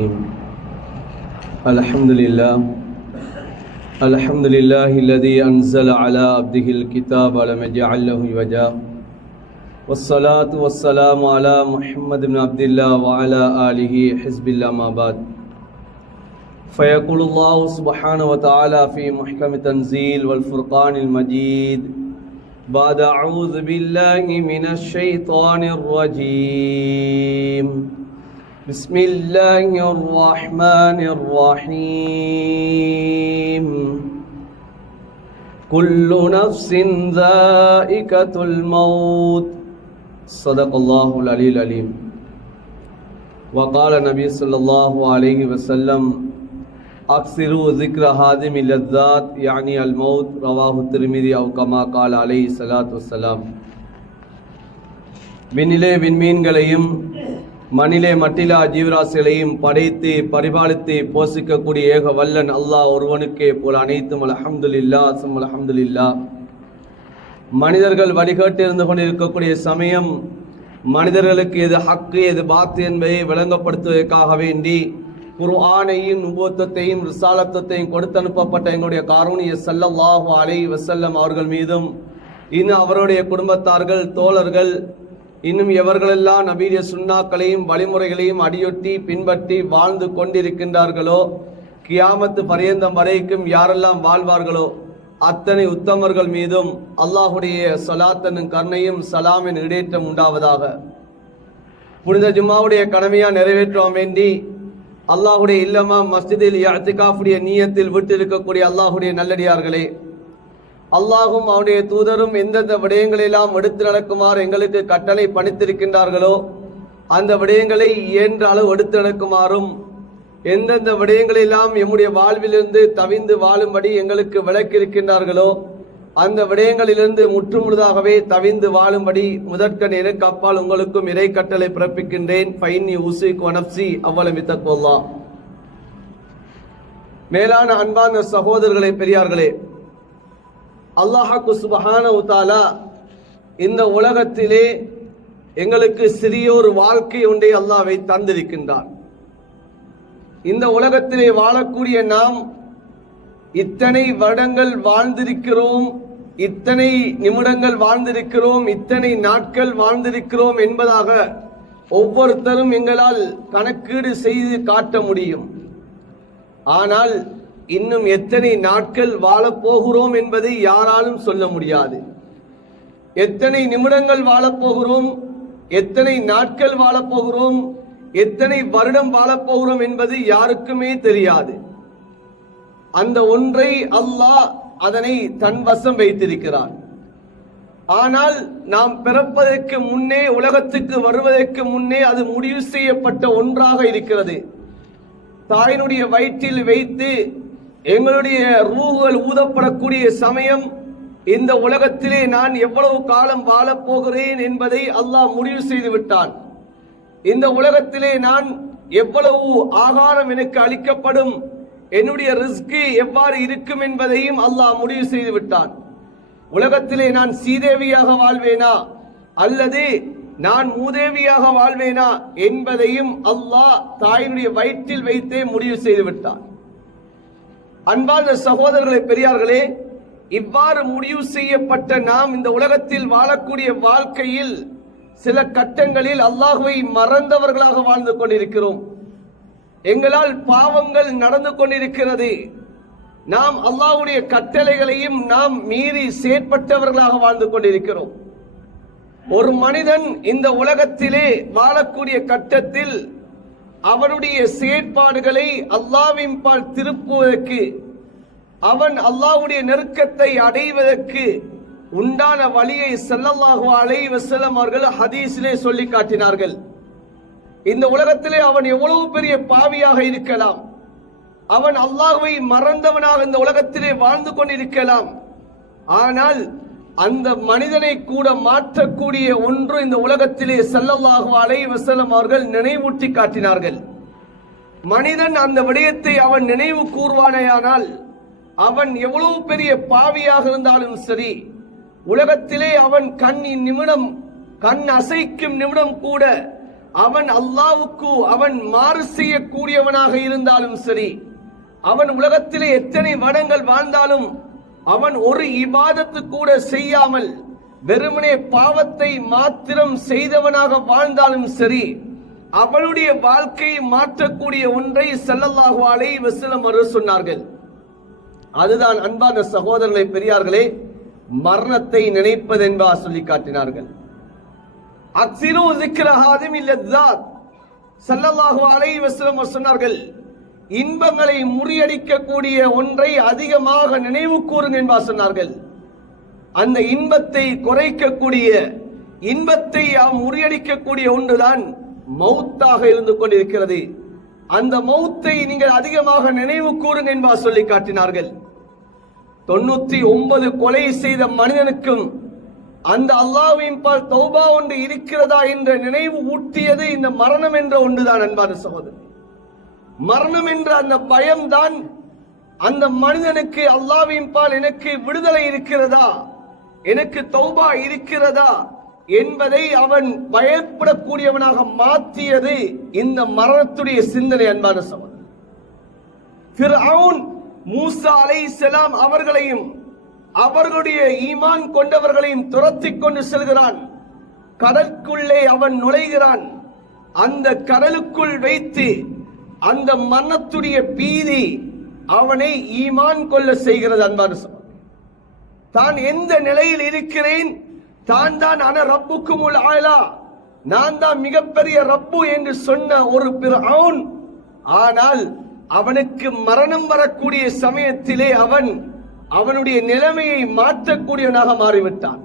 الرحيم الحمد لله الذي أنزل على عبده الكتاب ولم يجعل له عوجا والصلاة والسلام على محمد بن عبد الله وعلى آله حزب الله ما بعد فيقول الله سبحانه وتعالى في محكم تنزيل والفرقان المجيد بعد أعوذ بالله من الشيطان الرجيم بسم الله الرحمن الرحيم كل نفس ذائقة الموت صدق الله العلي العليم وقال النبي صلى الله عليه وسلم أكثروا ذكر هادم اللذات يعني الموت رواه الترمذي أو كما قال عليه الصلاة والسلام விண்ணிலே விண்மீன்களையும் மண்ணிலே மட்டிலா ஜீவராசிகளையும் படைத்து பரிபாலித்து போஷிக்கக்கூடிய ஏக வல்லன் அல்லாஹ் ஒருவனுக்கே போல அனைத்தும் அல்ஹம்துலில்லாஹ் சும்ம அல்ஹம்துலில்லாஹ். மனிதர்கள் வழிகாட்டி இருந்து கொண்டிருக்கக்கூடிய சமயம் மனிதர்களுக்கு எது ஹக்கு எது பாத்து என்பதை விளங்கப்படுத்துவதற்காக வேண்டி குர்ஆனையும் நுபுவத்தையும் ரிசாலத்தையும் கொடுத்து அனுப்பப்பட்ட எங்களுடைய காரூணிய ஸல்லல்லாஹு அலைஹி வஸல்லம் அவர்கள் மீதும் இன்னும் அவருடைய குடும்பத்தார்கள் தோழர்கள் இன்னும் எவர்களெல்லாம் நபீய சுன்னாக்களையும் வழிமுறைகளையும் அடியொட்டி பின்பற்றி வாழ்ந்து கொண்டிருக்கின்றார்களோ கியாமத்து பரியந்தம் வரைக்கும் யாரெல்லாம் வாழ்வார்களோ அத்தனை உத்தமர்கள் மீதும் அல்லாஹுடைய ஸலாத்தனும் கருணையும் சலாமின் இடேற்றம் உண்டாவதாக. புனித ஜும்மாவுடைய கடமையா நிறைவேற்றுவோம் வேண்டி அல்லாஹுடைய இல்லமா மஸ்ஜிதில் இஅ்திகாஃபுடைய நியத்தில் விட்டிருக்கக்கூடிய அல்லாஹுடைய நல்லடியார்களே, அல்லாஹும் அவனுடைய தூதரும் எந்தெந்த விடயங்களெல்லாம் எடுத்து நடக்குமாறு எங்களுக்கு கட்டளை பணித்திருக்கின்றார்களோ அந்த விடயங்களை இயன்ற அளவு எடுத்து நடக்குமாறும் எந்தெந்த விடயங்களெல்லாம் எம்முடைய வாழ்விலிருந்து தவிந்து வாழும்படி எங்களுக்கு விளக்கியிருக்கின்றார்களோ அந்த விடயங்களிலிருந்து முற்றுமுழுதாகவே தவிந்து வாழும்படி முதற்கண் எனக்கு அப்பால் உங்களுக்கும் இறை கட்டளை பிறப்பிக்கின்றேன். ஃபைன்னி உஸீகு வனஃப்ஸி அவ்வளவு பித்தக்வல்லாஹ். மேலான அன்பான சகோதரர்களே, பெரியார்களே, அல்லாஹ் சுப்ஹானஹு வ தஆலா இந்த உலகத்திலே எங்களுக்கு சிறியோர் வாழ்க்கை ஒன்றை அல்லாஹ்வை தந்திருக்கின்றார். இந்த உலகத்திலே வாழக்கூடிய நாம் இத்தனை வருடங்கள் வாழ்ந்திருக்கிறோம், இத்தனை நிமிடங்கள் வாழ்ந்திருக்கிறோம், இத்தனை நாட்கள் வாழ்ந்திருக்கிறோம் என்பதாக ஒவ்வொருத்தரும் எங்களால் கணக்கீடு செய்து காட்ட முடியும். ஆனால் இன்னும் எத்தனை நாட்கள் வாழப்போகிறோம் என்பதை யாராலும் சொல்ல முடியாது. எத்தனை நிமிடங்கள் வாழப்போகிறோம், எத்தனை நாட்கள் வாழப்போகிறோம், எத்தனை வருடம் வாழப்போகிறோம் என்பது யாருக்குமே தெரியாது. அந்த ஒன்றை அல்லாஹ் அதனை தன் வசம் வைத்திருக்கிறார். ஆனால் நாம் பிறப்பதற்கு முன்னே, உலகத்துக்கு வருவதற்கு முன்னே அது முடிவு செய்யப்பட்ட ஒன்றாக இருக்கிறது. தாயினுடைய வயிற்றில் வைத்து எங்களுடைய ரூஹுகள் ஊதப்படக்கூடிய சமயம் இந்த உலகத்திலே நான் எவ்வளவு காலம் வாழப்போகிறேன் என்பதை அல்லாஹ் முடிவு செய்து விட்டான். இந்த உலகத்திலே நான் எவ்வளவு ஆகாரம் எனக்கு அளிக்கப்படும், என்னுடைய ரிஸ்க் எவ்வாறு இருக்கும் என்பதையும் அல்லாஹ் முடிவு செய்து விட்டான். உலகத்திலே நான் சீதேவியாக வாழ்வேனா அல்லது நான் மூதேவியாக வாழ்வேனா என்பதையும் அல்லாஹ் தாயினுடைய வயிற்றில் வைத்தே முடிவு செய்து விட்டான். அன்பான சகோதரர்களே, பெரியார்களே, இவ்வாறு முடிவு செய்யப்பட்ட நாம் இந்த உலகத்தில் வாழக்கூடிய வாழ்க்கையில் சில கட்டங்களில் அல்லாஹ்வை மறந்தவர்களாக வாழ்ந்து கொண்டிருக்கிறோம். எங்களால் பாவங்கள் நடந்து கொண்டிருக்கிறது. நாம் அல்லாஹ்வுடைய கட்டளைகளையும் நாம் மீறி செயற்பட்டவர்களாக வாழ்ந்து கொண்டிருக்கிறோம். ஒரு மனிதன் இந்த உலகத்திலே வாழக்கூடிய கட்டத்தில் அவனுடைய செயற்பாடுகளை அல்லாஹ்வின் பால் திருப்புவதற்கு, அவன் அல்லாஹ்வுடைய நெருக்கத்தை அடைவதற்கு உண்டான வழியை ஸல்லல்லாஹு அலைஹி வஸல்லம் அவர்கள் ஹதீஸிலே சொல்லி காட்டினார்கள். இந்த உலகத்திலே அவன் எவ்வளவு பெரிய பாவியாக இருக்கலாம், அவன் அல்லாஹ்வை மறந்தவனாக இந்த உலகத்திலே வாழ்ந்து கொண்டிருக்கலாம். ஆனால் அந்த மனிதனை கூட மாற்றக்கூடிய ஒன்று இந்த உலகத்திலே ஸல்லல்லாஹு அலைஹி வஸல்லம் அவர்கள் நினைவூட்டி காட்டினார்கள். மனிதன் அந்த விடயத்தை அவன் நினைவு கூர்வானேயானால் அவன் எவ்வளவு பெரிய பாவியாக இருந்தாலும் சரி, உலகத்திலே அவன் கண் அசைக்கும் நிமிடம் கூட அவன் அல்லாஹ்வுக்கு அவன் மாறு செய்யக்கூடியவனாக இருந்தாலும் சரி, அவன் உலகத்திலே எத்தனை வருடங்கள் வாழ்ந்தாலும் அவன் ஒரு இபாதத்து கூட செய்யாமல் வெறுமனே பாவத்தை மாத்திரம் செய்தவனாக வாழ்ந்தாலும் சரி, அவனுடைய வாழ்க்கையை மாற்றக்கூடிய ஒன்றை ஸல்லல்லாஹு அலைஹி வஸல்லம் அவர்கள் சொன்னார்கள். அதுதான் அன்பான சகோதரர்களே, பெரியார்களே, மரணத்தை நினைப்பது என்பா சொல்லி காட்டினார்கள். அக்ஸிரு ஸிக்ர ஹாதிமில் லஸ்ஸாத், ஸல்லல்லாஹு அலைஹி வஸல்லம் சொன்னார்கள், இன்பங்களை முறியடிக்கக்கூடிய ஒன்றை அதிகமாக நினைவு கூறுங்க என்பா சொன்னார்கள். அந்த இன்பத்தை குறைக்கக்கூடிய, இன்பத்தை முறியடிக்கக்கூடிய ஒன்றுதான் மௌத்தாக இருந்து கொண்டிருக்கிறது. அந்த மௌத்தை நீங்கள் அதிகமாக நினைவு கூறுங்க என்பா சொல்லி காட்டினார்கள். 99 கொலை செய்த மனிதனுக்கும் அந்த அல்லாஹ்வின் பால் தௌபா ஒன்று இருக்கிறதா என்ற நினைவு ஊட்டியது இந்த மரணம் என்ற ஒன்றுதான். அன்பான சகோதரர், மரணம் என்ற அந்த பயம்தான் அந்த மனிதனுக்கு அல்லாஹ்வின் பால் எனக்கு விடுதலை இருக்கிறதா, எனக்கு தௌபா இருக்கிறதா என்பதை அவன் பயப்படக்கூடியவனாக மாற்றியது இந்த மரணத்துடைய சிந்தனை. அன்பான சகோதரர், ஃபிர்அவுன் மூசா அலைஹிஸ்ஸலாம் அவர்களையும் அவர்களுடைய ஈமான் கொண்டவர்களையும் துரத்தி கொண்டு செல்கிறான். கடலுக்குள்ளே அவன் நுழைகிறான். அந்த கடலுக்குள் வைத்து அந்த மரணத்துடைய பீதி அவனை ஈமான் கொள்ள செய்கிறது. அன்பான சகோதரர், தான் எந்த நிலையில் இருக்கிறேன், தான் தான் அன ரப்புக்குமுல் ஆலா, நான் தான் மிகப்பெரிய ரப்பு என்று சொன்ன ஒரு ஃபிர்அவுன், ஆனால் அவனுக்கு மரணம் வரக்கூடிய சமயத்திலே அவன் அவனுடைய நிலைமையை மாற்றக்கூடியவனாக மாறிவிட்டான்.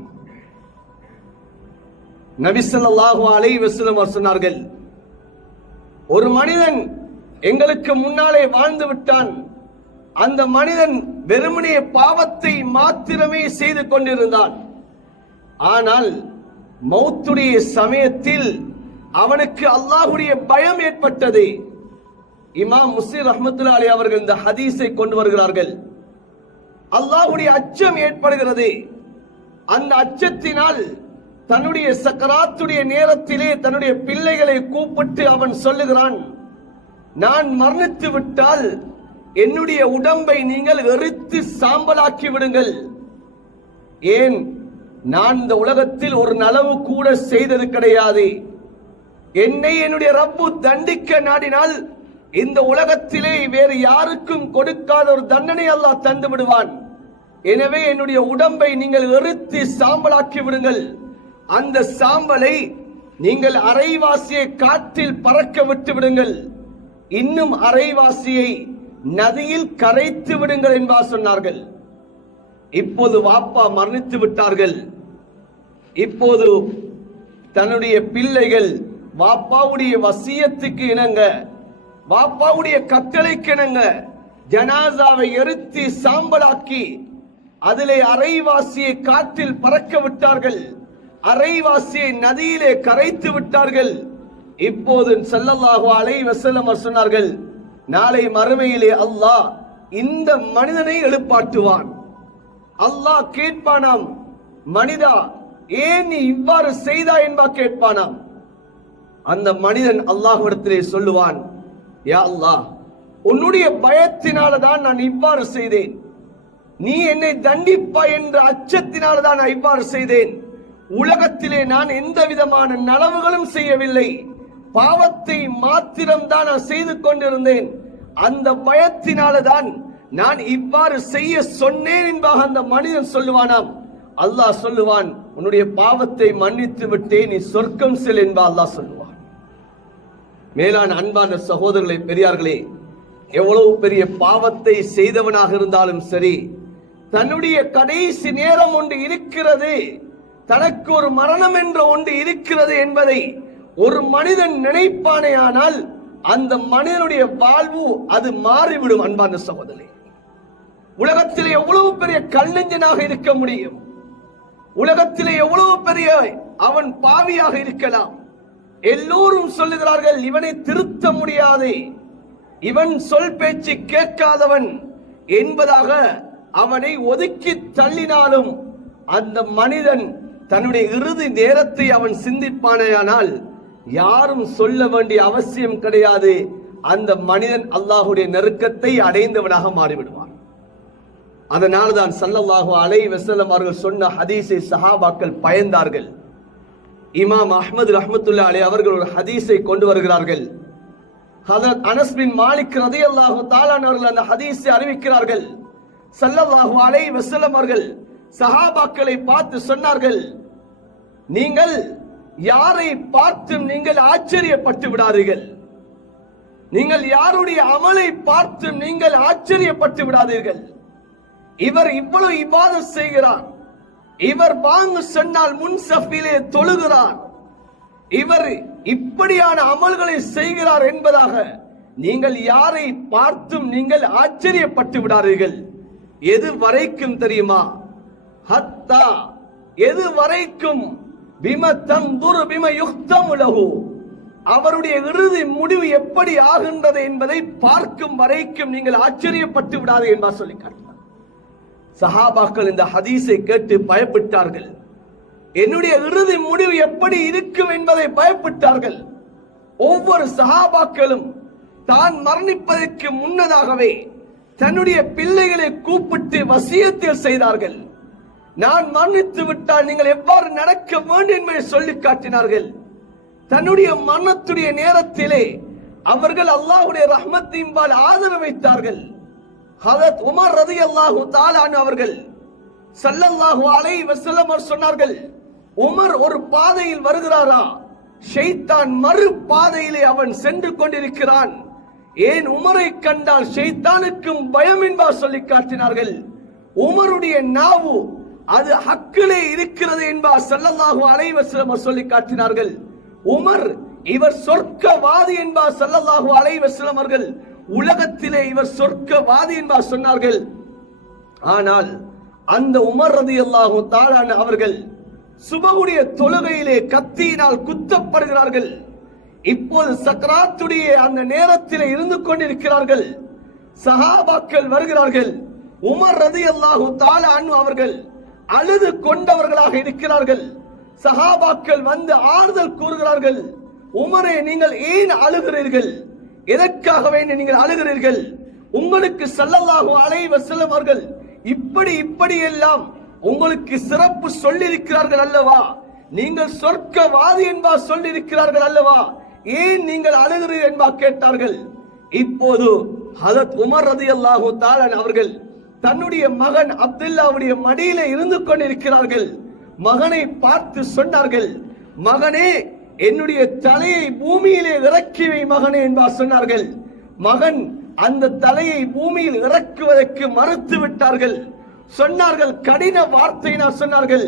நபி ஸல்லல்லாஹு அலைஹி வஸல்லம் சொன்னார்கள், ஒரு மனிதன் எங்களுக்கு முன்னாலே வாழ்ந்து விட்டான். அந்த மனிதன் வெறுமனே பாவத்தை மாத்திரமே செய்து கொண்டிருந்தான். ஆனால் மௌத்துடைய சமயத்தில் அவனுக்கு அல்லாஹ்வுடைய பயம் ஏற்பட்டது. இமாம் முஸ்லிம் ரஹ்மத்துல்லாஹி அலைஹி அவர்கள் இந்த ஹதீஸை கொண்டு வருகிறார்கள். அல்லாஹ்வுடைய அச்சம் ஏற்படுகிறது. அந்த அச்சத்தினால் தன்னுடைய சக்கராத்துடைய நேரத்திலே தன்னுடைய பிள்ளைகளை கூப்பிட்டு அவன் சொல்லுகிறான், நான் மரணித்து விட்டால் என்னுடைய உடம்பை நீங்கள் எரித்து சாம்பலாக்கி விடுங்கள். ஏன், நான் இந்த உலகத்தில் ஒரு நலவு கூட செய்தது கிடையாது. என்னை என்னுடைய ரப்பு தண்டிக்க நாடினால் இந்த உலகத்திலே வேறு யாருக்கும் கொடுக்காத ஒரு தண்டனை அல்லாஹ் தந்து விடுவான். எனவே என்னுடைய உடம்பை நீங்கள் எரித்து சாம்பலாக்கி விடுங்கள். அந்த சாம்பலை நீங்கள் அரைவாசியை காற்றில் பறக்க விட்டு விடுங்கள், இன்னும் அரைவாசியை நதியில் கரைத்து விடுங்கள் என்பா சொன்னார்கள். இப்போது வாப்பா மரணித்து விட்டார்கள். இப்போது தன்னுடைய பிள்ளைகள் வாப்பாவுடைய வசியத்துக்கு இணங்க, வாப்பாவுடைய கட்டளைக்கு இணங்க ஜனாசாவை எரித்து சாம்பலாக்கி அதிலே அரைவாசியை காற்றில் பறக்க விட்டார்கள், அரைவாசியை நதியிலே கரைத்து விட்டார்கள். இப்போது ஸல்லல்லாஹு அலைஹி வஸல்லம் சொன்னார்கள், நாளை மறுமையிலே அல்லாஹ் இந்த மனிதனை எழுப்பாட்டுவான். அல்லாஹ் கேட்பானாம், மனிதா ஏன் நீ இவ்வாறு செய்தா என்பா கேட்பானாம். அந்த மனிதன் அல்லாஹ்விடத்திலே சொல்லுவான், யா அல்லாஹ், உன்னுடைய பயத்தினால்தான் நான் இவ்வாறு செய்தேன். நீ என்னை தண்டிப்பாய் என்ற அச்சத்தினால்தான் நான் இவ்வாறு செய்தேன். உலகத்திலே நான் எந்த விதமான நலவுகளும் செய்யவில்லை, பாவத்தை மாத்திரம்தான் நான் செய்து கொண்டிருந்தேன். அந்த பயத்தினால்தான் நான் இவ்வாறு செய்ய சொன்னேன் என்பாக அந்த மனிதன் சொல்லுவானாம். அல்லாஹ் சொல்லுவான், உன்னுடைய பாவத்தை மன்னித்து விட்டேன், நீ சொர்க்கம் செல் என்பா அல்லாஹ் சொல்லுவான். மேலான அன்பான சகோதரர்களே, பெரியார்களே, எவ்வளவு பெரிய பாவத்தை செய்தவனாக இருந்தாலும் சரி, தன்னுடைய கடைசி நேரம் ஒன்று இருக்கிறது, தனக்கு ஒரு மரணம் என்ற ஒன்று இருக்கிறது என்பதை ஒரு மனிதன் நினைப்பானேயானால் அந்த மனிதனுடைய வாழ்வு அது மாறிவிடும். அன்பான சகோதரர்களே, உலகத்திலே எவ்வளவு பெரிய கல்நெஞ்சனாக இருக்க முடியும், உலகத்திலே எவ்வளவு பெரிய அவன் பாவியாக இருக்கலாம். எல்லோரும் சொல்லுகிறார்கள், இவனை திருத்த முடியாது, இவன் சொல் பேச்சு கேட்காதவன் என்பதாக அவனை ஒதுக்கி தள்ளினாலும் அந்த மனிதன் தன்னுடைய இறுதி நேரத்தை அவன் சிந்திப்பானேயானால் யாரும் சொல்ல வேண்டிய அவசியம் கிடையாது. அந்த மனிதன் அல்லாஹ்வுடைய நெருக்கத்தை அடைந்தவனாக மாறிவிடுவான். அதனால்தான் ஸல்லல்லாஹு அலைஹி வஸல்லம் அவர்கள் சொன்ன ஹதீஸை சஹாபாக்கள் பயந்தார்கள். இமாம் அஹ்மது ரஹ்மத்துல்லாஹி அலைஹி அவர்கள் ஒரு ஹதீஸை கொண்டு வருகிறார்கள். ஹஜ்ரத் அனஸ் பின் மாலிக் ரலியல்லாஹு தஆலா அவர்கள் அந்த ஹதீஸை அறிவிக்கிறார்கள். ஸல்லல்லாஹு அலைஹி வஸல்லம் அவர்கள் சஹாபாக்களை பார்த்து சொன்னார்கள், நீங்கள் யாரை பார்த்தும் நீங்கள் ஆச்சரியப்பட்டு விடாதீர்கள். நீங்கள் யாருடைய அமலை பார்த்தும் நீங்கள் ஆச்சரியப்பட்டு விடாதீர்கள். இவர் இவ்வளவு இபாதத் செய்கிறார், இவர் பாங்கு சொன்னால் முன்சஃபிலே தொழுகிறார், இவர் இப்படியான அமல்களை செய்கிறார் என்பதாக நீங்கள் யாரை பார்த்தும் நீங்கள் ஆச்சரியப்பட்டு விடாதீர்கள். எது வரைக்கும் தெரியுமா? ஹத்தா, எது வரைக்கும்? பிம தந்துரு பிம யுக்தமு லஹு, அவருடைய இறுதி முடிவு எப்படி ஆகின்றது என்பதை பார்க்கும் வரைக்கும் நீங்கள் ஆச்சரியப்பட்டு விடாது என்பார் சொல்லி காட்டினார். சஹாபாக்கள் இந்த ஹதீஸை கேட்டு பயப்பட்டார்கள். என்னுடைய இறுதி முடிவு எப்படி இருக்கும் என்பதை பயப்பட்டார்கள். ஒவ்வொரு சஹாபாக்களும் தான் மரணிப்பதற்கு முன்னதாகவே தன்னுடைய பிள்ளைகளை கூப்பிட்டு வசியத்தில் செய்தார்கள். நான் மரணித்து விட்டால் நீங்கள் எவ்வாறு நடக்க வேண்டும் என்பதை சொல்லி காட்டினார்கள். தன்னுடைய மரணத்துடைய நேரத்திலே அவர்கள் அல்லாஹ்வுடைய ரஹ்மத்தின்பால் ஆதரவு வைத்தார்கள். ஹஜ்ரத் உமர் ரலியல்லாஹு தஆலா அன்ஹு அவர்கள் ஸல்லல்லாஹு அலைஹி வஸல்லம் சொன்னார்கள், உமர் ஒரு பாதையில் வருகிறாரா, ஷைத்தான் மறு பாதையிலே அவன் சென்று கொண்டிருக்கிறான். ஏன் உமரை கண்டால் ஷைத்தானுக்கும் பயம் என்பார் சொல்லி காட்டினார்கள். உமருடைய நாவு அது ஹக்கிலே இருக்கிறது என்பார் ஸல்லல்லாஹு அலைஹி வஸல்லம் சொல்லி காட்டினார்கள். உமர் இவர் சொர்க்கவாதி என்பார் ஸல்லல்லாஹு அலைஹி வஸல்லம் அவர்கள். உலகத்திலே இவர் சொர்க்கவாதி என்பார் சொன்னார்கள். ஆனால் அந்த உமர் ரலியல்லாஹு தஆலா அவர்கள் சுபஹுடைய தொழுகையிலே கத்தியினால் குத்தப்படுகிறார்கள். இப்போது சக்ராத்துடைய அந்த நேரத்திலே இருந்து கொண்டிருக்கிறார்கள். சஹாபாக்கள் வருகிறார்கள். உமர் ரலியல்லாஹு தஆலா அன்ஹு அவர்கள் அழுது கொண்டவர்களாக இருக்கிறார்கள். சஹாபாக்கள் வந்து ஆறுதல் கூறுகிறார்கள். உமரே, நீங்கள் ஏன் அழுகிறீர்கள்? எதற்காக வேண்டி நீங்கள் அழுகிறீர்கள்? உங்களுக்கு ஸல்லல்லாஹு அலைஹி வஸல்லம் அவர்கள் இப்படி எல்லாம் உங்களுக்கு சிறப்பு சொல்லி இருக்கிறார்கள் அல்லவா? நீங்கள் சொர்க்கவாதி என்பார் சொல்லி இருக்கிறார்கள் அல்லவா? ஏன் நீங்கள் அழுகிறீர்கள் என்பார் கேட்டார்கள். இப்போது ஹஜ்ரத் உமர் ரலியல்லாஹு தஆலா அவர்கள் தன்னுடைய மகன் அப்துல்லாவுடைய மடியிலே இருந்து கொண்டிருக்கிறார்கள். மகனை பார்த்து சொன்னார்கள், மகனே, என்னுடைய தலையை பூமியிலே இறக்கி வை மகனே என்பார் சொன்னார்கள். மகன் அந்த தலையை பூமியில் இறக்குவதற்கு மறுத்து விட்டார்கள். சொன்னார்கள், கடின வார்த்தையினால் சொன்னார்கள்,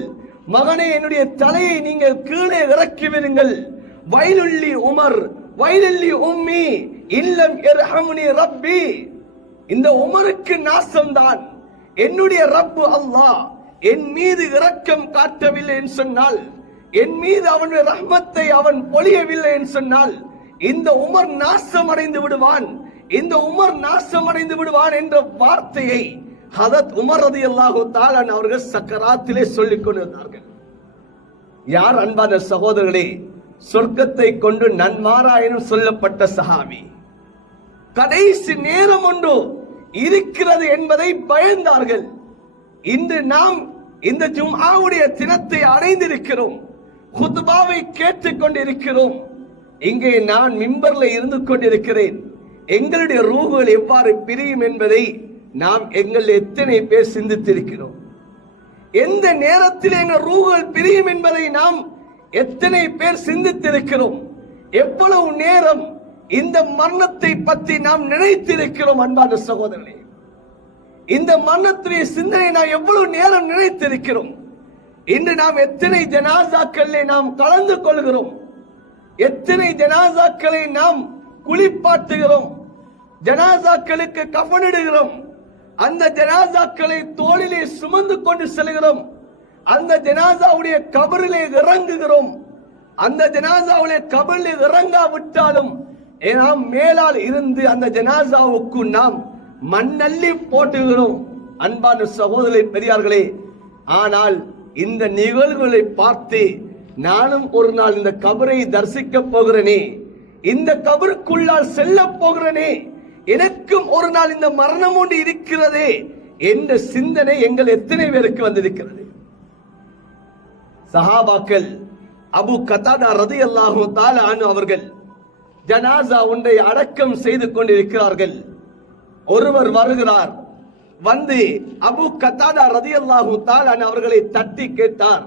மகனே, என்னுடைய தலையை நீங்கள் கீழே இறக்கி விடுங்கள். வைலுல்லி உமர் வைலுல்லி உம்மி இல்லம் இர்ஹம்னி ரப்பி. இந்த உமருக்கு நாசம்தான். என்னுடைய ரப்பு அல்லாஹ் என் மீது இரக்கம் காட்டவில்லை என்று சொன்னால், என் மீது அவனுடைய ரஹ்மத்தை அவன் பொழியவில்லை என்று சொன்னால், இந்த உமர் நாசமடைந்து விடுவான், இந்த உமர் நாசமடைந்து விடுவான் என்ற வார்த்தையை ஹஜ்ரத் உமர் ரலியல்லாஹு தஆலா அவர்கள் சக்கராத்திலே சொல்லிக் கொண்டிருந்தார்கள். யார் அன்பான சகோதரர்களே, சொர்க்கத்தை கொண்டு நன்மாராயணம் சொல்லப்பட்ட சஹாபி கடைசி நேரம் ஒன்று இருக்கிறது என்பதை பயந்தார்கள். இன்று நாம் இந்த ஜும்ஆவுடைய தினத்தை அடைந்திருக்கிறோம், குத்பாவை கேட்டுக் கொண்டிருக்கிறோம். இங்கே நான் மிம்பர்ல இருந்து கொண்டிருக்கிறேன். எங்களுடைய ரூஹுகள் எவ்வாறு பிரியும் என்பதை நாம் எங்கள் எத்தனை பேர் சிந்தித்திருக்கிறோம்? எந்த நேரத்தில் எங்கள் ரூஹுகள் பிரியும் என்பதை நாம் எத்தனை பேர் சிந்தித்திருக்கிறோம்? எவ்வளவு நேரம் இந்த மரணத்தை பற்றி நாம் நினைத்திருக்கிறோம்? அன்பான சகோதரர்களே, இந்த மரணத்துடைய சிந்தனை நாம் எவ்வளவு நேரம் நினைத்திருக்கிறோம்? இன்று நாம் எத்தனை ஜனாசாக்களை நாம் கலந்து கொள்கிறோம், எத்தனை ஜனாசாக்களை நாம் குளிப்பாட்டுகிறோம், ஜனாசாக்களுக்கு கஃனிடுகிறோம், அந்த ஜனாசாக்களை தோளிலே சுமந்து கொண்டு செல்கிறோம், அந்த ஜனாசாவுடைய கபரிலே இறங்குகிறோம். அந்த ஜனாசாவுடைய கபரில் இறங்காவிட்டாலும் நாம் மேலால் இருந்து அந்த ஜனாசாவுக்கு நாம் மண்ணள்ளி போட்டுகிறோம். அன்பான சகோதரர்களே, பெரியார்களே, ஆனால் இந்த நிகழ்வுகளை பார்த்து நானும் ஒரு நாள் இந்த கபரை தரிசிக்க போகிறேனே, இந்த கபருக்குள்ளால் செல்ல போகிறேனே, எனக்கும் ஒரு நாள் இந்த மரணம் ஒன்று இருக்கிறதே என்ற சிந்தனை எங்கள் எத்தனை பேருக்கு வந்திருக்கிறது? சஹாபாக்கள் அபு கதாதா ரலியல்லாஹு தஆலா அன்ஹு அவர்கள் ஜனாசா ஒன்றை அடக்கம் செய்து கொண்டிருக்கிறார்கள். ஒருவர் வருகிறார், வந்து அபு கதாதா ரலியல்லாஹு தஆலா அன்ஹு அவர்களை தட்டி கேட்டார்,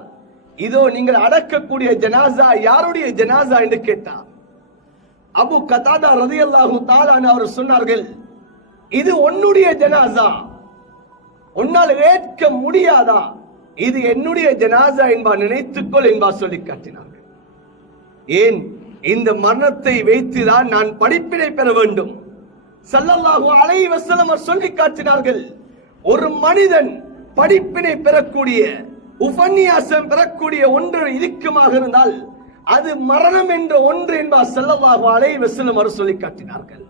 இதோ நீங்கள் அடக்கக்கூடிய ஜனாசா யாருடைய ஜனாசா என்று கேட்டார். அபு கதாதா ரலியல்லாஹு தஆலா அன்ஹு அவர் சொன்னார்கள், இது உன்னுடைய ஜனாசா, உன்னால் ஏற்க முடியாதா? இது என்னுடைய ஜனாசா என்பார், நினைத்துக்கொள் என்பார் சொல்லி காட்டினார்கள். ஏன்? இந்த மரணத்தை வைத்துதான் நான் படிப்பினை பெற வேண்டும். ஸல்லல்லாஹு அலைஹி வஸல்லம் சொல்லி காட்டினார்கள், ஒரு மனிதன் படிப்பினை பெறக்கூடிய, உபன்யாசம் பெறக்கூடிய ஒன்று இருக்குமாக இருந்தால் அது மரணம் என்ற ஒன்று என்பார் ஸல்லல்லாஹு அலைஹி வஸல்லம் சொல்லி காட்டினார்கள்.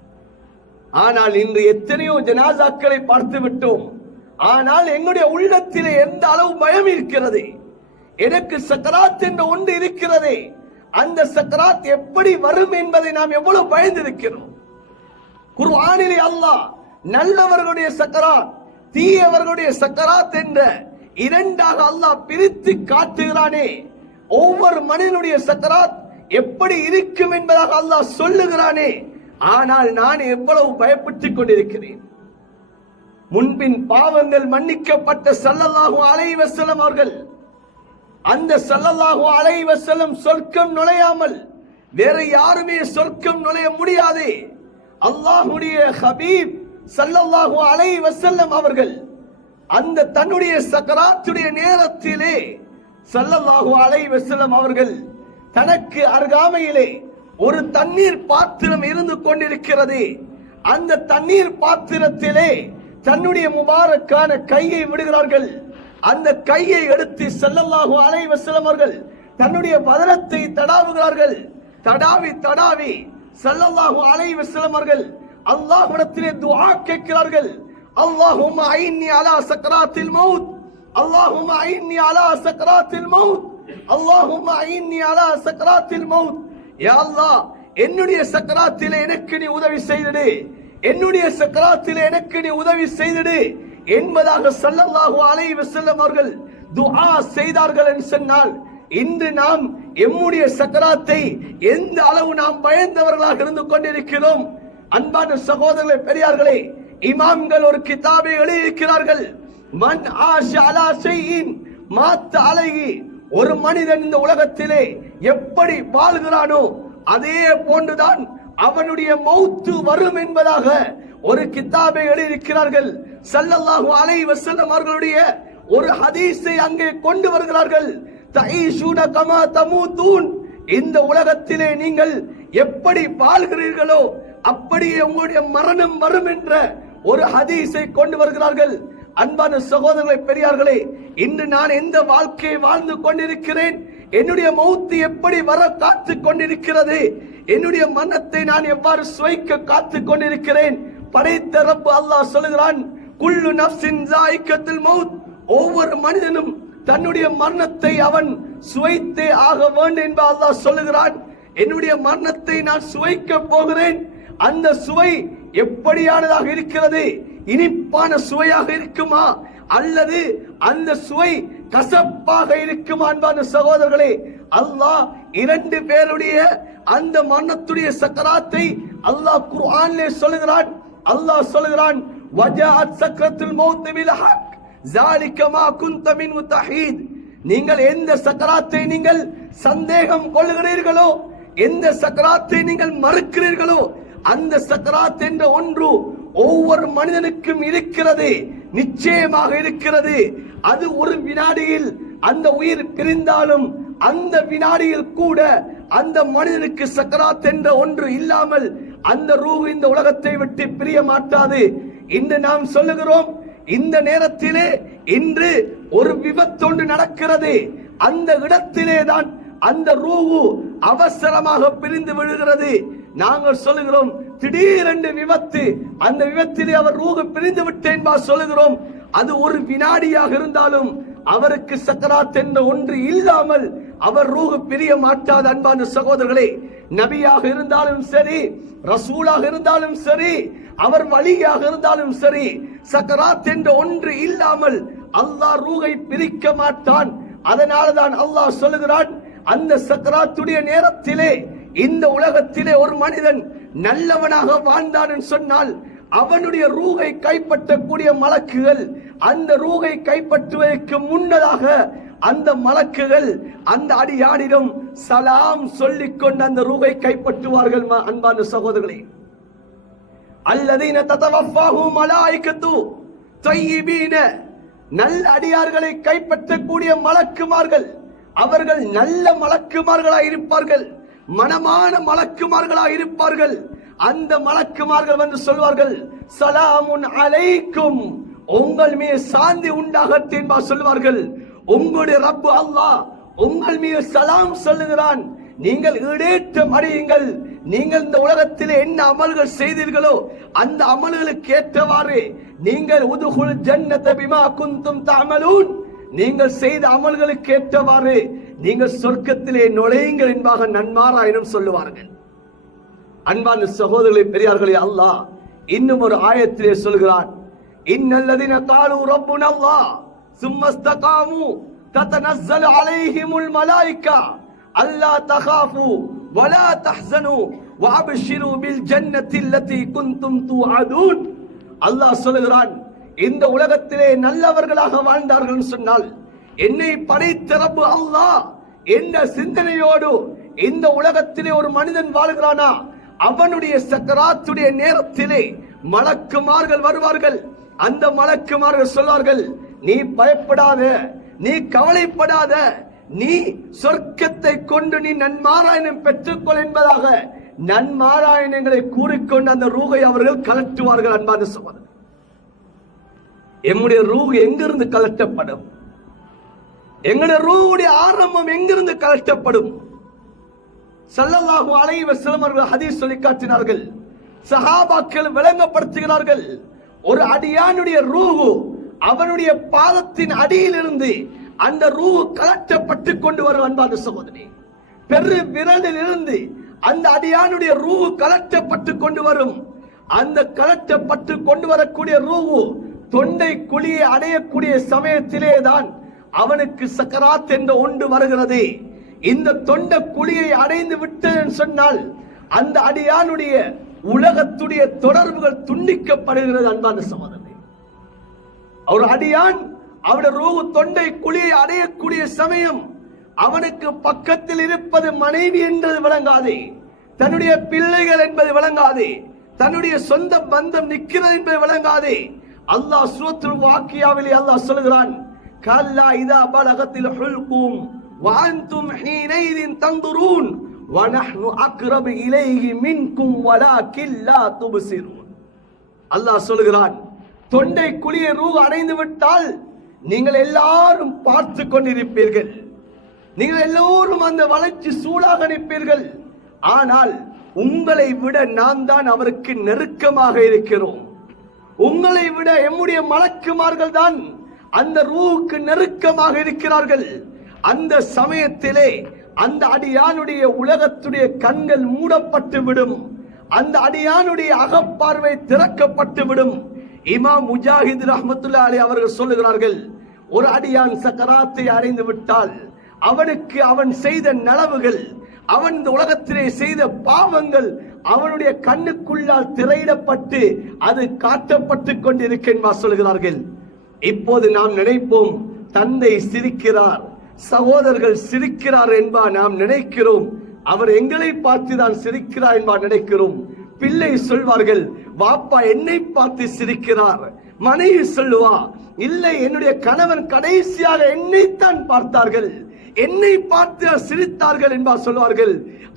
ஆனால் இன்று எத்தனையோ ஜனாசாக்களை பார்த்து விட்டோம். ஆனால் எங்களுடைய உள்ளத்திலே எந்த அளவு பயம் இருக்கிறது. எனக்கு சக்கராத் என்ற ஒன்று இருக்கிறது, அந்த சக்கராத் எப்படி வரும் என்பதை நாம் எவ்வளவு பயந்திருக்கிறோம். குர்ஆனிலே அல்லாஹ் நல்லவர்களுடைய சக்கராத், தீயவர்களுடைய சக்கராத் என்ற இரண்டாக அல்லாஹ் பிரித்து காட்டுகிறானே. ஒவ்வொரு மனிதனுடைய சக்கராத் எப்படி இருக்கும் என்பதாக அல்லாஹ் சொல்லுகிறானே. ஆனால் நான் எவ்வளவு பயப்பட்டுக் கொண்டிருக்கிறேன். முன்பின் பாவங்கள் மன்னிக்கப்பட்ட ஸல்லல்லாஹு அலைஹி வஸல்லம் அவர்கள், அந்த ஸல்லல்லாஹு அலைஹி வஸல்லம் சொர்க்கம் நுழையாமல் வேற யாருமே சொர்க்கம் நுழைய முடியாது. அல்லாஹ்வுடைய ஹபீப் ஸல்லல்லாஹு அலைஹி வஸல்லம் அவர்கள் அந்த தன்னுடைய சக்கராத்துடைய நேரத்திலே ஸல்லல்லாஹு அலைஹி வஸல்லம் அவர்கள் தனக்கு அருகாமையிலே ஒரு தண்ணீர் பாத்திரம் இருந்து கொண்டிருக்கிறது. அந்த தண்ணீர் பாத்திரத்திலே தன்னுடைய முபாரக்கான கையை விடுகிறார்கள். அந்த கையை எடுத்து ஸல்லல்லாஹு அலைஹி வஸல்லம் அவர்கள் தன்னுடைய பதனத்தை தடாவுகிறார்கள். தடாவி தடாவி ஸல்லல்லாஹு அலைஹி வஸல்லம் அவர்கள் அல்லாஹ்விடத்திலே துஆ கேட்கிறார்கள். அல்லாஹும்ம ஐன்னி அலா சக்ராத்தில் மௌத், அல்லாஹும்ம ஐன்னி அலா சக்ராத்தில் மௌத், அல்லாஹும்ம ஐன்னி அலா சக்ராத்தில் மௌத். யா அல்லாஹ், என்னுடைய சக்ராத்திலே எனக்கு நீ உதவி செய்திடு, என்னுடைய சக்கராத்திலே எனக்கு நீ உதவி செய்திடு என்பதாக ஸல்லல்லாஹு அலைஹி வஸல்லம் அவர்கள் துஆ செய்தார்கள் என்று சொன்னால், இன்று நாம் எம்முடைய சக்கராத்தை எந்த அளவு நாம் பயந்தவர்களாக இருந்து கொண்டிருக்கிறோம். அன்பான சகோதரர்களே, பெரியார்களே, இமாம்கள் ஒரு கிதாபை எழுதியிருக்கிறார்கள். மன் ஆஷ அலா ஷைஇன் மாத்த அலைஹி, ஒரு மனிதன் இந்த உலகத்திலே எப்படி வாழ்கிறானோ அதே போன்றுதான் அவனுடைய மௌத்து வரும் என்பதாக ஒரு கிதாபை எழுதியிருக்கிறார்கள். ஸல்லல்லாஹு அலைஹி வஸல்லம் அவர்களுடைய ஒரு ஹதீஸை அங்கே கொண்டு வருகிறார்கள். தஈஷூன கமா தமூதூன், இந்த உலகத்திலே நீங்கள் எப்படி வாழ்கிறீர்களோ அப்படியே உங்களுடைய மரணம் வரும் என்ற ஒரு ஹதீஸை கொண்டு வருகிறார்கள். அன்பான சகோதரர்களே, பெரியார்களே, இன்று நான் எந்த வாழ்க்கையை வாழ்ந்து கொண்டிருக்கிறேன், என்னுடைய மௌத்து எப்படி வர காத்து கொண்டிருக்கிறது, என்னுடைய மரணத்தை நான் எவ்வாறு சுவைக்க காத்து கொண்டிருக்கிறேன். படைத்த ரப்பு அல்லாஹ் சொல்லுகிறான், குல்லு நஃப்ஸின் ஸாயிகத்துல் மௌத், ஒவ்வொரு மனிதனும் தன்னுடைய மரணத்தை அவன் சுவைத்தே ஆக வேண்டும் என்று அல்லாஹ் சொல்லுகிறான். என்னுடைய மரணத்தை நான் சுவைக்க போகிறேன். அந்த சுவை எப்படியானதாக இருக்கிறது? இனிப்பான சுவையாக இருக்குமா அல்லது அந்த சுவை கசப்பாக இருக்குமா? அன்பான சகோதரர்களே, அல்லாஹ் இரண்டு பேருடைய அந்த மரணத்துடைய சக்கராத்தை அல்லாஹ் குர்ஆனிலே சொல்லுகிறான். அல்லாஹ் சொல்லுகிறான், வஜாஅத் சக்ரத்துல் மௌத் பில் ஹக் ஸாலிக மா குன்த மின்ஹு தஹீத். நீங்கள் எந்த சக்கராத்தை நீங்கள் சந்தேகம் கொள்கிறீர்களோ, எந்த சக்கராத்தை நீங்கள் மறுக்கிறீர்களோ, அந்த சக்கராத் என்ற ஒன்று ஒவ்வொரு மனிதனுக்கும் இருக்கிறது, நிச்சயமாக இருக்கிறது. அது ஒரு வினாடியில் அந்த உயிர் பிரிந்தாலும் அந்த வினாடியில் கூட அந்த மனிதனுக்கு சக்கராத் என்ற ஒன்று இல்லாமல் அந்த ரூஹ் இந்த உலகத்தை விட்டு பிரிய மாட்டாது. இன்று நாம் சொல்லுகிறோம், இந்த நேரத்திலே இன்று ஒரு விபத்து ஒன்று நடக்கிறது, அந்த இடத்திலே தான் அந்த ரூஹு அவசரமாக பிரிந்து விழுகிறது. நாங்கள் சொல்லுகிறோம், திடீரென்று விபத்து, அந்த விபத்திலே அவர் ரூஹு பிரிந்து விட்டேன் சொல்லுகிறோம். அது ஒரு வினாடியாக இருந்தாலும் அவருக்கு சக்கராத் என்ற ஒன்று இல்லாமல் அவர் ரூஹ் பிரிய மாட்டாத. அன்பான சகோதரர்களே, நபியாக இருந்தாலும் சரி, ரசூலாக இருந்தாலும் சரி, அவர் வலியாக இருந்தாலும் சரி, சக்கராத் என்ற ஒன்று இல்லாமல் அல்லாஹ் ரூஹை பிரிக்க மாட்டான். அதனாலதான் அல்லாஹ் சொல்லுகிறான், அந்த சக்கராத்துடைய நேரத்திலே இந்த உலகத்திலே ஒரு மனிதன் நல்லவனாக வாழ்ந்தான் சொன்னால் அவனுடைய ரூஹை கைப்பற்றக்கூடிய மலக்குகள் அந்த ரூஹை கைப்பற்றுவதற்கு முன்னதாக அந்த மலக்குகள் அந்த அடியானிடம் சலாம் சொல்லிக் கொண்டு அந்த ரூஹை கைப்பற்றுவார்கள். அன்பான சகோதரர்களே, அல்லதீன ததவஃபாஹும் மலாயிகத்து தய்யிபீன, நல்ல அடியார்களை கைப்பற்றக்கூடிய மலக்குமார்கள் அவர்கள் நல்ல மலக்குமார்களாக இருப்பார்கள், மனமான மலக்குமார்களாக இருப்பார்கள். அந்த மலக்குமார்கள் வந்து சொல்வார்கள், சலாமுன் அலைக்கும், உங்கள் மீது சாந்தி உண்டாகட்டும் என்பா சொல்வார்கள். உங்களுடைய ரப்பு அல்லாஹ் உங்கள் மீது சலாம் சொல்லுகிறான், நீங்கள் ஈடேற்றம் அடையுங்கள். நீங்கள் இந்த உலகத்திலே என்ன அமல்கள் செய்தீர்களோ அந்த அமல்களுக்கு ஏற்றவாறு நீங்கள் உதுகுல் ஜன்னத பிமா குந்தும் தஅமலூன், நீங்கள் செய்த அமல்களுக்கு ஏற்றவாறு நீங்கள் சொர்க்கத்திலே நுழையுங்கள் என்பாக நன்மாராயணம் சொல்லுவார்கள். அன்பான சகோதரர்களே, பெரியார்களே, அல்லாஹ் இன்னும் ஒரு ஆயத்திலே சொல்கிறான், இன்னல்லதீன காலு ரப்புனா அல்லாஹ் சும்ம இஸ்தகாமு ததனஸ்ஸலு அலைஹிமுல் மலாயிகா அல்லா தகாஃபு வலா தஹ்ஸனு வஅப்ஷிரு பில் ஜன்னத்தி அல்லதி குன்தும் துஅதுன். அல்லாஹ் சொல்கிறான், இந்த உலகத்திலே நல்லவர்களாக வாழ்ந்தார்கள் சொன்னால் என்னை படைத்த ரப்பு அல்லாஹ் என்ற சிந்தனையோடு இந்த உலகத்திலே ஒரு மனிதன் வாழ்கிறானா, அவனுடைய சக்கராத்துடைய நேரத்திலே மலக்குமார்கள் வருவார்கள். அந்த மலக்குமார்கள் சொல்வார்கள், நீ பயப்படாத, நீ கவலைப்படாத, நீ சொர்க்கத்தை கொண்டு நீ நன்மாராயணம் பெற்றுக்கொள் என்பதாக நன்மாராயணங்களை கூறிக்கொண்டு அந்த ரூஹை அவர்கள் கலட்டுவார்கள். அன்பான சகோதரர், எம்முடைய ரூஹ் எங்கிருந்து கலட்டப்படும்? எங்களுடைய ரூஹுடைய ஆரம்பம் எங்கிருந்து கலட்டப்படும்? ஸல்லல்லாஹு அலைஹி வஸல்லம் அவர்கள் ஹதீஸ் சொல்லி காட்டினார்கள், சஹாபாக்கள் விளங்கப்படுத்துகிறார்கள், ஒரு அடியானுடைய ரூஹு அவனுடைய பாதத்தின் அடியிலிருந்து அந்த ரூஹு கலட்டப்பட்டு கொண்டு வரும். அன்பான சகோதரி, பெரு விரலில் இருந்து அந்த அடியானுடைய ரூஹு கலட்டப்பட்டு கொண்டு வரும். அந்த கலட்டப்பட்டு கொண்டு வரக்கூடிய ரூஹு தொண்டை குழியை அடையக்கூடிய சமயத்திலே தான் அவனுக்கு சக்கராத் என்ற ஒன்று வருகிறது. இந்த தொண்டை குழியை அடைந்து விட்டேன் சொன்னால் அந்த அடியானுடைய உலகத்துடைய தொடர்புகள் துண்டிக்கப்படுகிறது. அன்பான சகோதரனே, ஒரு அடியான் அவருடைய ரூஹு தொண்டை குழியை அடையக்கூடிய சமயம் அவனுக்கு பக்கத்தில் இருப்பது மனைவி என்பது விளங்காது, தன்னுடைய பிள்ளைகள் என்பது விளங்காது, தன்னுடைய சொந்த பந்தம் நிற்கிறது என்பது விளங்காது. அல்லாஹ் சூரத்துல் வாக்கியாவிலே அல்லாஹ் சொல்கிறான், கல்லா இதா பலகத்தில் ஹுல்கும் வஅன்தும் ஹீனைதின் தன்துரூன் வநஹ்னு அக்ரபு இலைஹி மின்கும் வலாக்கின் லா துப்சிரூன். அல்லாஹ் சொல்கிறான், தொண்டை குழியை ரூஹ் அடைந்து விட்டால் நீங்கள் எல்லாரும் பார்த்து கொண்டிருப்பீர்கள், நீங்கள் எல்லோரும் அந்த வளர்ச்சி சூடாக நிற்பீர்கள். ஆனால் உங்களை விட நாம் தான் அவருக்கு நெருக்கமாக இருக்கிறோம். உங்களை விட எம்முடைய மலக்குமார்கள் தான் அந்த ரூஹுக்கு நெருக்கமாக இருக்கிறார்கள். அந்த சமயத்திலே அந்த அடியானுடைய உலகத்துடைய கண்கள் மூடப்பட்டு விடும், அந்த அடியானுடைய அகப்பார்வை திறக்கப்பட்டு விடும். இமாம் முஜாஹித் ரஹ்மத்துல்லாஹி அலைஹி அவர்கள் சொல்லுகிறார்கள், ஒரு அடியான் சக்கராத்தை அடைந்து விட்டால் அவனுக்கு அவன் செய்த நலவுகள், அவன் இந்த உலகத்திலே செய்த பாவங்கள் அவனுடைய கண்ணுக்குள்ளால் திரையிடப்பட்டு அது காட்டப்பட்டு கொண்டிருக்கின்றா சொல்கிறார்கள். இப்போது நாம் நினைப்போம், தந்தை சிரிக்கிறார், சகோதரர்கள் சிரிக்கிறார் என்பா நாம் நினைக்கிறோம். அவர் எங்களை பார்த்து தான் சிரிக்கிறார் என்பா நினைக்கிறோம். பிள்ளை சொல்வார்கள், வாப்பா என்னை பார்த்து சிரிக்கிறார். மனைவி சொல்லுவா, இல்லை என்னுடைய கணவன் கடைசியாக என்னைத்தான் பார்த்தார்கள், என்னை பார்த்து சிரித்தார்கள் என்பா சொல்வார்கள்.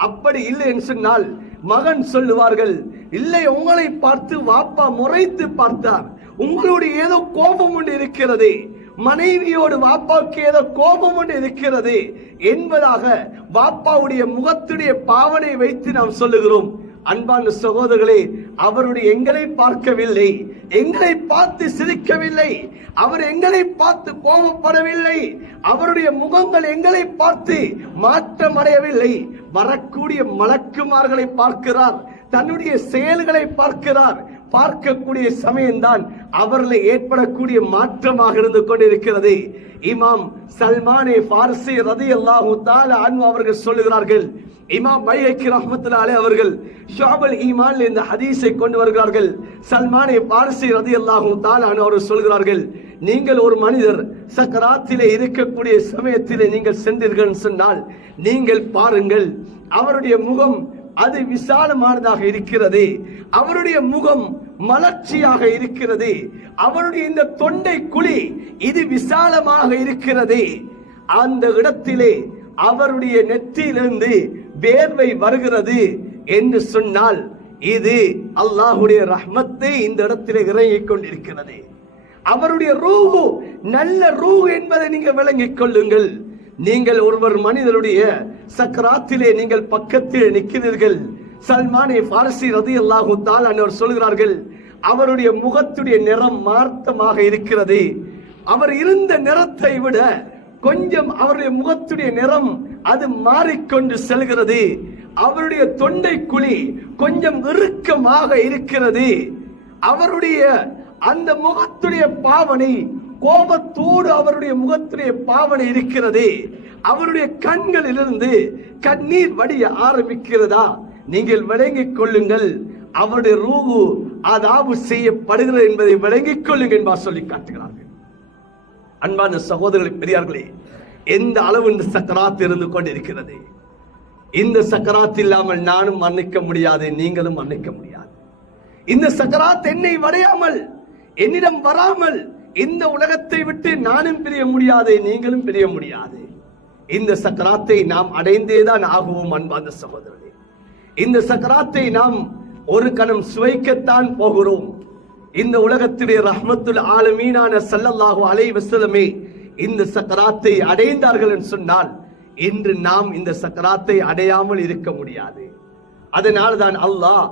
அப்படி இல்லை என்று சொன்னால் மகன் சொல்லுவார்கள், இல்லை உங்களை பார்த்து வாப்பா முறைத்து பார்த்தார், உங்களுடைய ஏதோ கோபம் ஒன்று இருக்கிறது, மனைவியோடு வாப்பாவுக்கு ஏதோ கோபம் ஒன்று இருக்கிறது என்பதாக வாப்பாவுடைய முகத்துடைய பாவனை வைத்து நாம் சொல்லுகிறோம். அன்பான சகோதரர்களே, அவருடைய எங்களை பார்க்கவில்லை, எங்களை பார்த்து சிரிக்கவில்லை, அவர் எங்களை பார்த்து கோபப்படவில்லை, அவருடைய முகங்கள் எங்களை பார்த்து மாற்றம் அடையவில்லை. வரக்கூடிய மலக்குமார்களை பார்க்கிறார், தன்னுடைய செயல்களை பார்க்கிறார். பார்க்கக்கூடிய சமயம்தான் அவர்களை ஏற்படக்கூடிய மாற்றமாக இருந்து கொண்டிருக்கிறது. இமாம் சல்மானே ஃபாரிசி ரலியல்லாஹு தஆலா அன்ஹு அவர்கள் சொல்லுகிறார்கள், இமாம் பைஹக்கி ரஹ்மத்துல்லாஹி அலைஹி அவர்கள் ஷுஅபுல் ஈமான் இந்த ஹதீஸை கொண்டு வருகிறார்கள். சல்மானே ஃபாரிசி ரலியல்லாஹு தஆலா அன்ஹு அவர்கள் சொல்கிறார்கள், நீங்கள் ஒரு மனிதர் சக்கராத்திலே இருக்கக்கூடிய சமயத்திலே நீங்கள் சென்றீர்கள் சொன்னால் நீங்கள் பாருங்கள், அவருடைய முகம் அது விசாலமானதாக இருக்கிறது, அவருடைய முகம் மலர்ச்சியாக இருக்கிறது, அவருடைய இந்த தொண்டை குழி இது விசாலமாக இருக்கிறது. அந்த இடத்திலே அவருடைய நெற்றியிலிருந்து வேர்வை வருகிறது என்று சொன்னால் இது அல்லாஹ்வுடைய ரஹ்மத்தை இந்த இடத்திலே இறங்கிக் கொண்டிருக்கிறது. அவருடைய ரூஹு நல்ல ரூஹ் என்பதை நீங்கள் விளங்கிக் கொள்ளுங்கள். நீங்கள் ஒருவர் மனிதருடைய சக்கராத்திலே நீங்கள் பக்கத்தில் நிற்கிறீர்கள். சல்மானே ஃபாரிசி ரலியல்லாஹு தஆலா அன்ஹு சொல்கிறார்கள், அவருடைய முகத்துடைய நிறம் மாற்றமாக இருக்கிறது. அவர் இருந்த நிறத்தை விட கொஞ்சம் அவருடைய முகத்துடைய நிறம் அது மாறிக்கொண்டு செல்கிறது. அவருடைய தொண்டை குழி கொஞ்சம் இறுக்கமாக இருக்கிறது. அவருடைய அந்த முகத்துடைய பாவனை கோபத்தோடு அவருடைய முகத்துடைய பாவனை இருக்கிறது. அவருடைய கண்களிலிருந்து கண்ணீர் வடிய ஆரம்பிக்கிறதா? நீங்கள் விளங்கிக் கொள்ளுங்கள், அவருடைய ரூஹு அதாவு செய்யப்படுகிறது என்பதை விளங்கிக் கொள்ளுங்கள் என்பார் சொல்லி காட்டுகிறார்கள். அன்பான சகோதரர்களே, பெரியார்களே, எந்த அளவு இந்த சக்கராத் இருந்து கொண்டிருக்கிறது. இந்த சக்கராத் இல்லாமல் நானும் மன்னிக்க முடியாது, நீங்களும் மன்னிக்க முடியாது. இந்த சக்கராத் என்னை வரையாமல், என்னிடம் வராமல் இந்த உலகத்தை விட்டு நானும் பிரிய முடியாது, நீங்களும் பிரிய முடியாது. இந்த சக்கராத்தை நாம் அடைந்தேதான் ஆகுவோம். அன்பான சகோதரர்களே, இந்த சக்கராத்தை நாம் ஒரு கணம் சுவைக்கத்தான் போகிறோம். இந்த உலகத்திலே ரஹ்மத்துல் ஆலமீனான ஸல்லல்லாஹு அலைஹி வஸல்லமே இந்த சக்கராத்தை அடைந்தார்கள் என்று சொன்னால் இன்று நாம் இந்த சக்கராத்தை அடையாமல் இருக்க முடியாது. அதனால் தான் அல்லாஹ்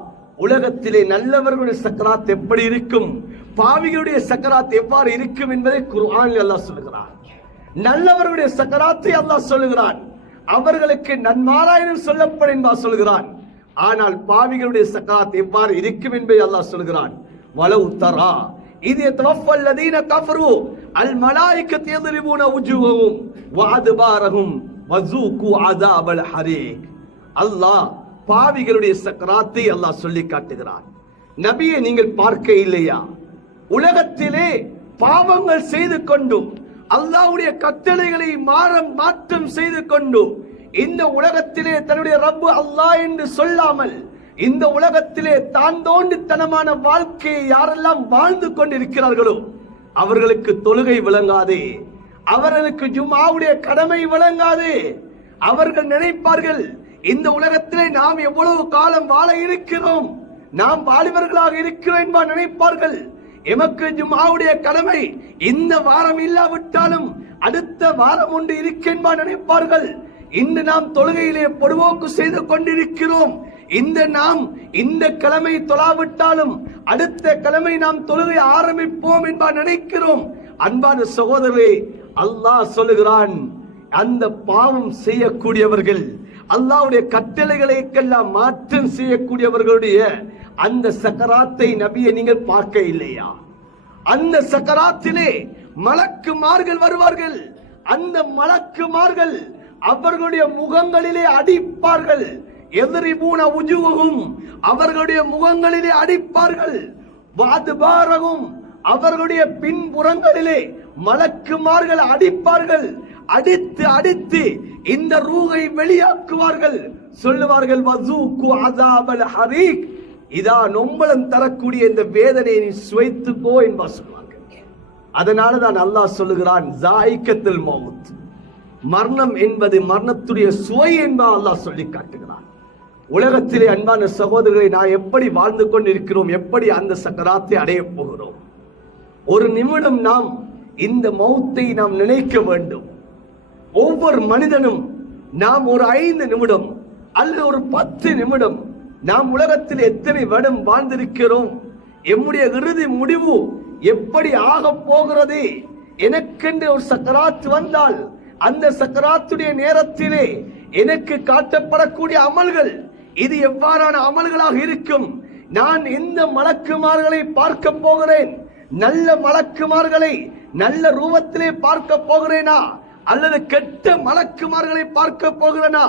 உலகத்திலே நல்லவர்களுடைய சக்கராத் எப்படி இருக்கும், பாவிகளுடைய சக்கராத் எவ்வாறு இருக்கும் என்பதை குர்ஆனில் அல்லாஹ் சொல்கிறான். நல்லவர்களுடைய சக்கராத்தை அல்லாஹ் சொல்லுகிறான், அவர்களுக்கு நன்மாராயணம் சொல்லப்படும் என்பார் சொல்கிறான். ஆனால் பாவிகளுடைய சக்கராத் எவ்வாறு இருக்கும் என்பதை அல்லாஹ் சொல்கிறான். வலவு தரா இது தவஃபல்லதீன கஃபரு அல் மலாயிகத்து யضربون وجوههم وادبارهم وذوقوا عذاب الحريق. அல்லாஹ் பாவிகளுடைய சக்கராத்தை அல்லாஹ் சொல்லி காட்டுகிறான். நபியை நீங்கள் பார்க்க இல்லையா, உலகத்திலே பாவங்கள் செய்து கொண்டு அல்லாஹ்வுடைய கட்டளைகளை மாற்றம் செய்து கொண்டு இந்த உலகத்திலே தன்னுடைய ரப்பு அல்லாஹ் என்று சொல்லாமல் இந்த உலகத்திலே தான் தோண்டித்தனமான வாழ்க்கையை யாரெல்லாம் வாழ்ந்து கொண்டிருக்கிறார்களோ அவர்களுக்கு தொழுகை விளங்காது, அவர்களுக்கு ஜும்ஆவுடைய கடமை விளங்காது. அவர்கள் நினைப்பார்கள், இந்த உலகத்திலே நாம் எவ்வளவு காலம் வாழ இருக்கிறோம், நாம் வாலிபர்களாக இருக்கிறோம் என்பார் நினைப்பார்கள். எமக்கு ஜும்ஆவுடைய கடமை இந்த வாரம் இல்லாவிட்டாலும் அடுத்த வாரம் ஒன்று இருக்கென்பார் நினைப்பார்கள். இன்று நாம் தொழுகையிலே பொடுபோக்கு செய்து கொண்டிருக்கிறோம், இந்த கிழமை தொழாவிட்டாலும் அடுத்த கிழமை நாம் தொழுகை ஆரம்பிப்போம் என்பார் நினைக்கிறோம். அன்பான சகோதரரே, அல்லாஹ் சொல்லுகிறான், அந்த பாவம் செய்யக்கூடியவர்கள், அல்லாஹ்வுடைய கட்டளைகளுக்கெல்லாம் மாற்றம் செய்யக்கூடியவர்களுடைய அந்த சக்கராத்தை நபியை நீங்கள் பார்க்க இல்லையா? அந்த சக்கராத்திலே மலக்குமார்கள் வருவார்கள். அந்த மலக்குமார்கள் அவர்களுடைய முகங்களிலே அடிப்பார்கள். யضربون وجوههم அவர்களுடைய முகங்களிலே அடிப்பார்கள். வாதுபாரகும் அவர்களுடைய பின்புறங்களிலே மலக்குமார்கள் அடிப்பார்கள். அடித்து இந்த ரூஹை வெளியாக்குவார்கள். சொல்லுவார்கள், வஸூகு அஸாபல் ஹரீக், இதா நொம்பலம் தரக்கூடிய இந்த வேதனையை நீ சுவைத்துக்கோ என்பார் சொல்வார்கள். அதனால தான் அல்லாஹ் சொல்லுகிறான், ஸாயிகத்துல் மௌத், மரணம் என்பது மரணத்துடைய சுவை என்பார் அல்லாஹ் சொல்லி காட்டுகிறான். உலகத்திலே அன்பான சகோதரர்களை நான் எப்படி வாழ்ந்து கொண்டிருக்கிறோம், எப்படி அந்த சக்கராத்தை அடைய போகிறோம்? ஒரு நிமிடம் நாம் இந்த மௌத்தை நாம் நினைக்க வேண்டும். ஒவ்வொரு மனிதனும் நாம் ஒரு 5 நிமிடம் அல்லது ஒரு 10 நிமிடம் நாம் உலகத்தில் எத்தனை வருடம் வாழ்ந்திருக்கிறோம், எம்முடைய இறுதி முடிவு எப்படி ஆக போகிறது, எனக்கென்று ஒரு சக்கராத் வந்தால் அந்த சக்கராத்துடைய நேரத்திலே எனக்கு காட்டப்படக்கூடிய அமல்கள் இது எவ்வாறான அமல்களாக இருக்கும், நான் எந்த மலக்குமார்களை பார்க்க போகிறேன், நல்ல மலக்குமார்களை நல்ல ரூபத்திலே பார்க்க போகிறேனா அல்லது கெட்ட மலக்குமார்களை பார்க்க போகிறேனா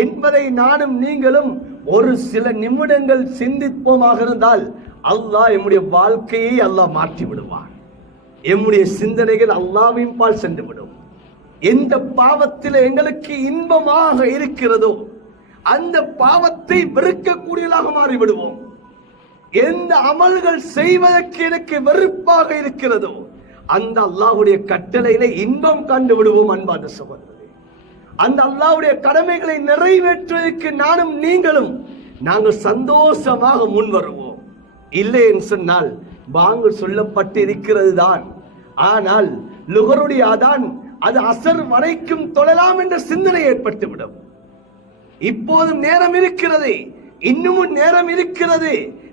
என்பதை நானும் நீங்களும் ஒரு சில நிமிடங்கள் சிந்திப்போமாக இருந்தால் அல்லாஹ் எம்முடைய வாழ்க்கையை அல்லாஹ் மாற்றி விடுவான். எம்முடைய சிந்தனைகள் அல்லாஹ்வின் பால் சென்று விடும். எந்த பாவத்தில் எங்களுக்கு இன்பமாக இருக்கிறதோ அந்த பாவத்தை வெறுக்கக்கூடியதாக மாறிவிடுவோம். எந்த அமல்கள் செய்வதற்கு எனக்கு வெறுப்பாக இருக்கிறதோ அந்த அல்லாஹ்வுடைய கட்டளையில இன்பம் கண்டு விடுவோம். அன்பான சகோதரர்களே, அந்த அல்லாஹ்வுடைய கடமைகளை நிறைவேற்றுவதற்கு நானும் நீங்களும் நாங்கள் சந்தோஷமாக முன் வருவோம். இல்லை என்று சொன்னால் பாங்கு சொல்லப்பட்டு இருக்கிறது தான், ஆனால் லுகருடைய அதான் அது அசர் வரைக்கும் தொழலாம் என்ற சிந்தனை ஏற்பட்டுவிடும். இப்போதும் நேரம் இருக்கிறது, இன்னமும் நேரம் இருக்கிறது,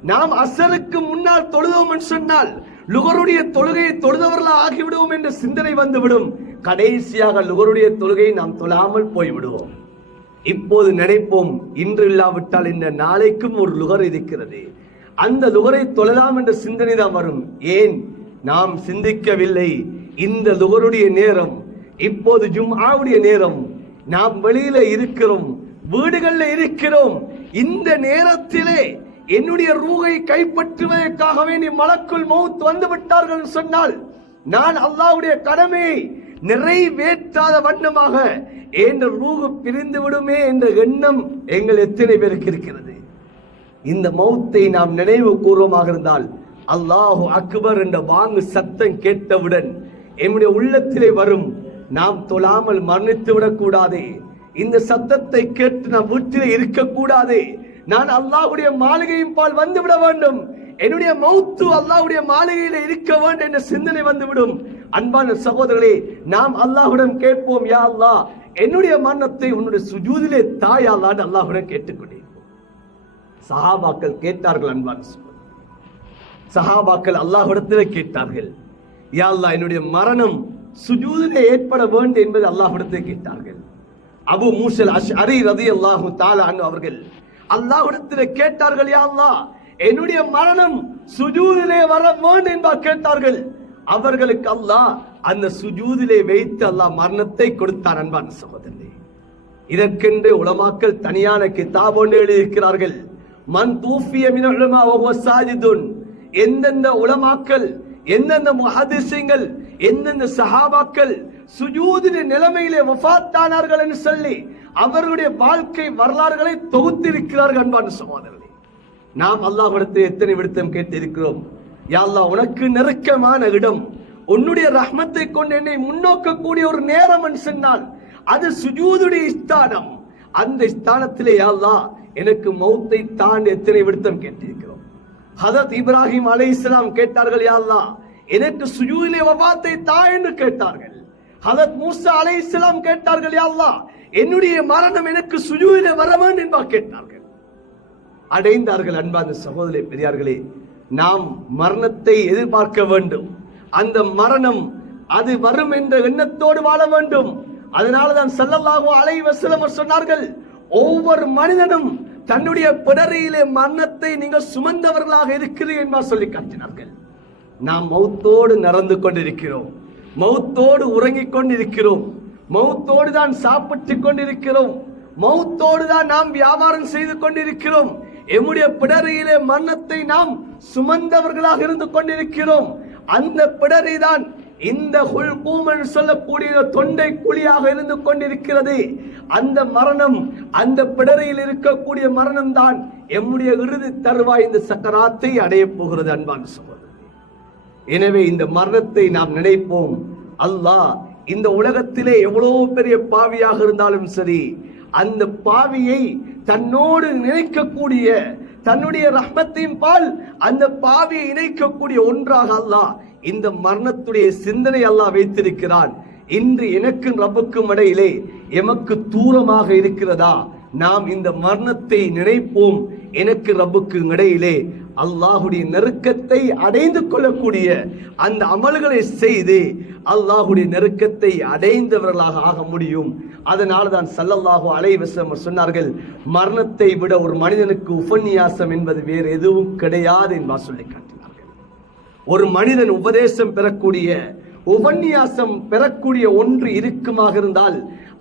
நாம் அசருக்கு முன்னால் தொழுதோம் என்று சொன்னால் லுகருடைய தொழுகையை தொழுதவர்களாக ஆகிவிடுவோம் என்ற சிந்தனை வந்துவிடும். கடைசியாக லுகருடைய தொழுகையை நாம் தொழாமல் போய்விடுவோம். இப்போது நினைப்போம், இன்று இல்லாவிட்டால் இந்த நாளைக்கும் ஒரு லுகர் இருக்கிறது, அந்த லுகரை தொழலாம் என்ற சிந்தனை தான் வரும். ஏன் நாம் சிந்திக்கவில்லை, இந்த லுகருடைய நேரம் இப்போது ஜும்ஆவுடைய நேரம், நாம் வெளியில இருக்கிறோம், வீடுகள்ல இருக்கிறோம், இந்த நேரத்திலே என்னுடைய ரூகை கைப்பற்றுவதற்காக வேண்டி மலக்குல் மௌத் வந்து விட்டார்கள் சொன்னால் நான் அல்லாஹ்வுடைய கடமையை நிறைவேற்றாத வண்ணமாக என்ற ரூகு பிரிந்து விடுமே என்ற எண்ணம் எங்கள் எத்தனை பேருக்கு இருக்கிறது? இந்த மௌத்தை நாம் நினைவு கூர்வமாக இருந்தால் அல்லாஹு அக்பர் என்ற வாங்கு சத்தம் கேட்டவுடன் என்னுடைய உள்ளத்திலே வரும், நாம் தொழாமல் மரணித்து விடக்கூடாது, இந்த சத்தத்தை கேட்டு நாம் வீட்டிலே இருக்கக்கூடாது, நான் அல்லாஹ்வுடைய மாளிகையின் பால் வந்து விட வேண்டும், என்னுடைய மௌத்து அல்லாஹ்வுடைய மாளிகையில இருக்க வேண்டும் என்ற சிந்தனை வந்துவிடும். அன்பான சகோதரர்களே, நாம் அல்லாஹ்விடம் கேட்போம், யா அல்லாஹ் என்னுடைய மரணத்தை உன்னுடைய சுஜூதிலே தாயா அல்லாஹ்னு அல்லாஹ்விடம் கேட்டுக்கொண்டே. சஹாபாக்கள் கேட்டார்கள். அன்பான சஹாபாக்கள் அல்லாஹ்விடத்திலே கேட்டார்கள், யா அல்லாஹ் என்னுடைய மரணம் சுஜூதிலே ஏற்பட வேண்டும் என்பது அல்லாஹ்விடத்திலே கேட்டார்கள். அபு மூஸல் அஷ்அரி ரலியல்லாஹு தஆலா அன்ஹு அவர்கள் அல்லாஹ்விடத்திலே கேட்டார்கள், யா அல்லாஹ் என்னுடைய மரணம் சுஜூதிலே வர வேண்டும் என்று கேட்டார்கள். அவர்களுக்கு அல்லாஹ் அந்த சுஜூதிலே வைத்து அல்லாஹ் மரணத்தை கொடுத்தான். அன்பான சகோதரர்களே, இதற்கென்று உலமாக்கள் தனியான கிதாப் ஒன்று எழுதியிருக்கிறார்கள். மன் தூஃபிய மினல் உலமா வஹுவ சாஜிதுன், எந்தெந்த உலமாக்கள், எந்தெந்த முஹத்திஸீன்கள், எந்தெந்த சஹாபாக்கள் சுஜூதின் நிலைமையிலே வஃபாத்தானார்கள் என்று சொல்லி அவர்களுடைய வாழ்க்கை வரலாறுகளை தொகுத்திருக்கிறார்கள். அன்பான சகோதரர்களே, நாம் அல்லாஹ்விடத்தில் எத்தனை விடுத்தம் கேட்டிருக்கிறோம், யா அல்லாஹ் உனக்கு நெருக்கமான இடம், உன்னுடைய ரஹ்மத்தை கொண்டு என்னை முன்னோக்கக்கூடிய ஒரு நேரம் என்று சொன்னால் அது சுஜூதுடைய ஸ்தானம். அந்த ஸ்தானத்திலே யா அல்லாஹ் எனக்கு மௌத்தை தாண்டி எத்தனை விடுத்தம் கேட்டிருக்கிறோம். ஹதரத் இப்ராஹிம் அலைஹிஸ்ஸலாம் கேட்டார்கள், யா அல்லாஹ் எனக்கு சுஜூதிலே வஃபாத்தை தா என்று கேட்டார்கள். ஹதரத் மூஸா அலைஹிஸ்ஸலாம் கேட்டார்கள், யா அல்லாஹ் என்னுடைய மரணம் எனக்கு சுஜூதிலே வர வேண்டும் என்று கேட்டார்கள். அடைந்தார்கள். அன்பான சகோதரர்களே, பெரியார்களே, நாம் மரணத்தை எதிர்பார்க்க வேண்டும். அந்த மரணம் அது வரும் என்ற எண்ணத்தோடு வாழ வேண்டும். அதனாலதான் ஸல்லல்லாஹு அலைஹி வஸல்லம் சொன்னார்கள், ஒவ்வொரு மனிதனும் தன்னுடைய பிடரியிலே மரணத்தை நீங்கள் சுமந்தவர்களாக இருக்கிறீர்கள் என்று சொல்லி காட்டினார்கள். நாம் மௌத்தோடு நடந்து கொண்டிருக்கிறோம், மௌத்தோடு உறங்கிக் கொண்டிருக்கிறோம், மௌத்தோடு தான் சாப்பிட்டுக் கொண்டிருக்கிறோம், மௌத்தோடு தான் நாம் வியாபாரம் செய்து கொண்டிருக்கிறோம். எம்முடைய பிடரியிலே மரணத்தை நாம் சுமந்தவர்களாக இருந்து கொண்டிருக்கிறோம். அந்த பிடரி தான் இந்த ஹுல்கூம் என்று சொல்லக்கூடிய தொண்டை குழியாக இருந்து கொண்டிருக்கிறது. அந்த மரணம், அந்த பிடரியில் இருக்கக்கூடிய மரணம் தான் எம்முடைய இறுதி தருவாய் இந்த சக்கராத்தை அடைய போகிறது. அன்பான சகோதரர்களே, எனவே இந்த மரணத்தை நாம் நினைப்போம். அல்லாஹ் இந்த உலகத்திலே எவ்வளவு பெரிய பாவியாக இருந்தாலும் சரி, அந்த பாவியை தன்னோடு நினைக்கக்கூடிய, தன்னுடைய ரஹ்மத்தின் பால் அந்த பாவியை இணைக்கக்கூடிய ஒன்றாக அல்லாஹ் இந்த மரணத்துடைய சிந்தனை அல்லாஹ் வைத்திருக்கிறான். இன்று எனக்கும் ரப்புக்கும் இடையிலே எமக்கு தூரமாக இருக்கிறதா? நாம் இந்த மரணத்தை நினைப்போம். எனக்கு ரப்புக்கு இடையிலே அல்லாஹுடைய நெருக்கத்தை அடைந்து கொள்ளக்கூடிய அந்த அமல்களை செய்து அல்லாஹுடைய நெருக்கத்தை அடைந்தவர்களாக ஆக முடியும். அதனால தான் ஸல்லல்லாஹு அலைஹி வஸல்லம் சொன்னார்கள், மரணத்தை விட ஒரு மனிதனுக்கு உபன்யாசம் என்பது வேறு எதுவும் கிடையாது என்பா சொல்லி காட்டினார்கள். ஒரு மனிதன் உபதேசம் பெறக்கூடிய உபன்யாசம் பெறக்கூடிய ஒன்று இருக்குமாக இருந்தால்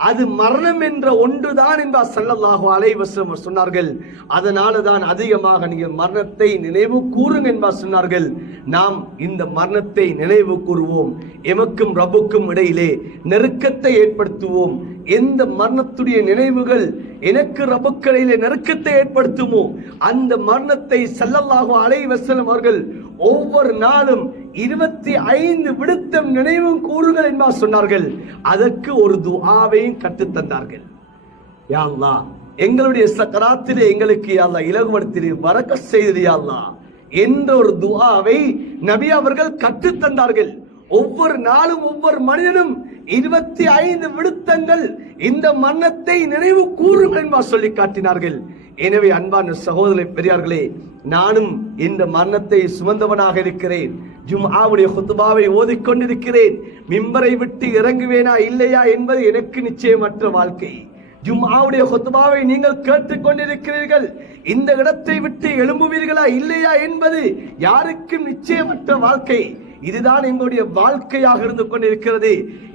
அது மரணம் என்ற ஒன்றுதான் என்பார் ஸல்லல்லாஹு அலைஹி வஸல்லம் சொன்னார்கள். அதனால தான் அதிகமாக நீங்கள் மரணத்தை நினைவு கூறுங்க என்பார் சொன்னார்கள். நாம் இந்த மரணத்தை நினைவு கூறுவோம், எமக்கும் ரப்புக்கும் இடையிலே நெருக்கத்தை ஏற்படுத்துவோம். எந்த மரணத்துடைய நினைவுகள் எனக்கு ரப்புக்கடையிலே நெருக்கத்தை ஏற்படுத்துமோ அந்த மரணத்தை ஸல்லல்லாஹு அலைஹி வஸல்லம் அவர்கள் ஒவ்வொரு நாளும் 25 விடுத்தம் நினைவும் கூறுங்கள் என்பார் சொன்னார்கள். அதற்கு ஒரு துஆவையும் கற்றுத் தந்தார்கள். யா அல்லாஹ், எங்களுடைய சக்கராத்திலே எங்களுக்கு யா அல்லாஹ் இலகுபடுத்தி பரக்கத் செய்து யா அல்லாஹ் என்ற ஒரு துஆவை நபி அவர்கள் கற்றுத் தந்தார்கள். ஒவ்வொரு நாளும் ஒவ்வொரு மனிதனும் 25 விடுத்தங்கள் இந்த மரணத்தை நினைவு கூறுங்கள் என்பார் சொல்லி காட்டினார்கள். எனவே அன்பான சகோதர பெரியார்களே, நானும் இந்த மரணத்தை சுமந்தவனாக இருக்கிறேன். ஜும்ஆவுடைய குத்பாவை ஓதிக்கொண்டிருக்கிறேன். மிம்பரை விட்டு இறங்குவேனா இல்லையா என்பது எனக்கு நிச்சயமற்ற வாழ்க்கை. ஜும்ஆவுடைய குத்பாவை நீங்கள் கேட்டுக்கொண்டிருக்கிறீர்கள். இந்த இடத்தை விட்டு எழும்புவீர்களா இல்லையா என்பது யாருக்கும் நிச்சயமற்ற வாழ்க்கை. இதுதான் எங்களுடைய வாழ்க்கையாக இருந்து கொண்டிருக்கிறது.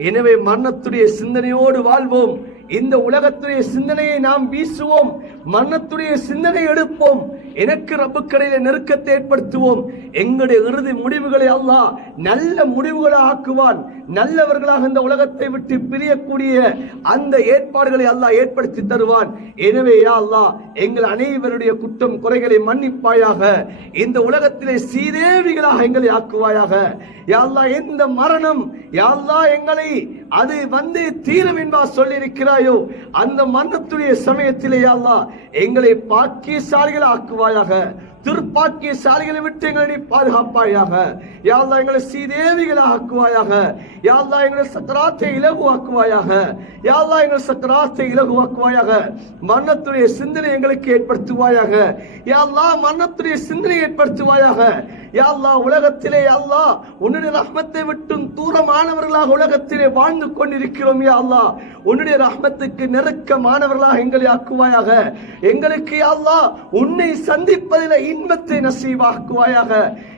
எனவே மரணத்துடைய சிந்தனையோடு வாழ்வோம். இந்த உலகத்துடைய சிந்தனையை நாம் வீசுவோம், மரணத்துடைய சிந்தனை எடுப்போம். எனக்கு ரப்புக்கடையில நெருக்கத்தை ஏற்படுத்துவோம். எங்களுடைய இறுதி முடிவுகளை அல்லாஹ் நல்ல முடிவுகளை ஆக்குவான். நல்லவர்களாக இந்த உலகத்தை விட்டு பிரியக்கூடிய அந்த ஏற்பாடுகளை அல்லாஹ் ஏற்படுத்தி தருவான். எனவே யா அல்லாஹ், எங்கள் அனைவருடைய குற்றம் குறைகளை மன்னிப்பாயாக. இந்த உலகத்திலே சீதேவிகளாக எங்களை ஆக்குவாயாக. யா அல்லாஹ், எந்த மரணம் யா அல்லாஹ் எங்களை அது வந்து தீரும் என்பா சொல்லி இருக்கிறாயோ அந்த மரணத்துடைய சமயத்திலே யா அல்லாஹ் எங்களை பாக்கியசாலிகள் ஆக்குவாயாக. துர்ப்பாக்கியசாலிகளை விட்டு எங்களை பாதுகாப்பாயாக. யா அல்லாஹ், எங்களை சீதேவிகளாக ஆக்குவாயாக. யா அல்லாஹ், எங்களை சக்கராத்தை இலகுவாக்குவாயாக. யா அல்லாஹ், எங்களை சக்கராத்தை இலகுவாக்குவாயாக. மரணத்துடைய சிந்தனை எங்களுக்கு ஏற்படுத்துவாயாக. யா அல்லாஹ், மரணத்துடைய சிந்தனை ஏற்படுத்துவாயாக. யா அல்லாஹ், உலகத்திலே யா அல்லாஹ் உன்னுடைய ரஹ்மத்தை விட்டும் தூரமானவர்களாக உலகத்திலே வாழ்ந்து கொண்டிருக்கிறோம். யா அல்லாஹ், உன்னுடைய ரஹ்மத்துக்கு நெருக்கமானவர்களாக எங்களை ஆக்குவாயாக. எங்களுக்கு யா அல்லாஹ் உன்னை சந்திப்பதில் இன்பத்தை நசீவாக்குவாயாக.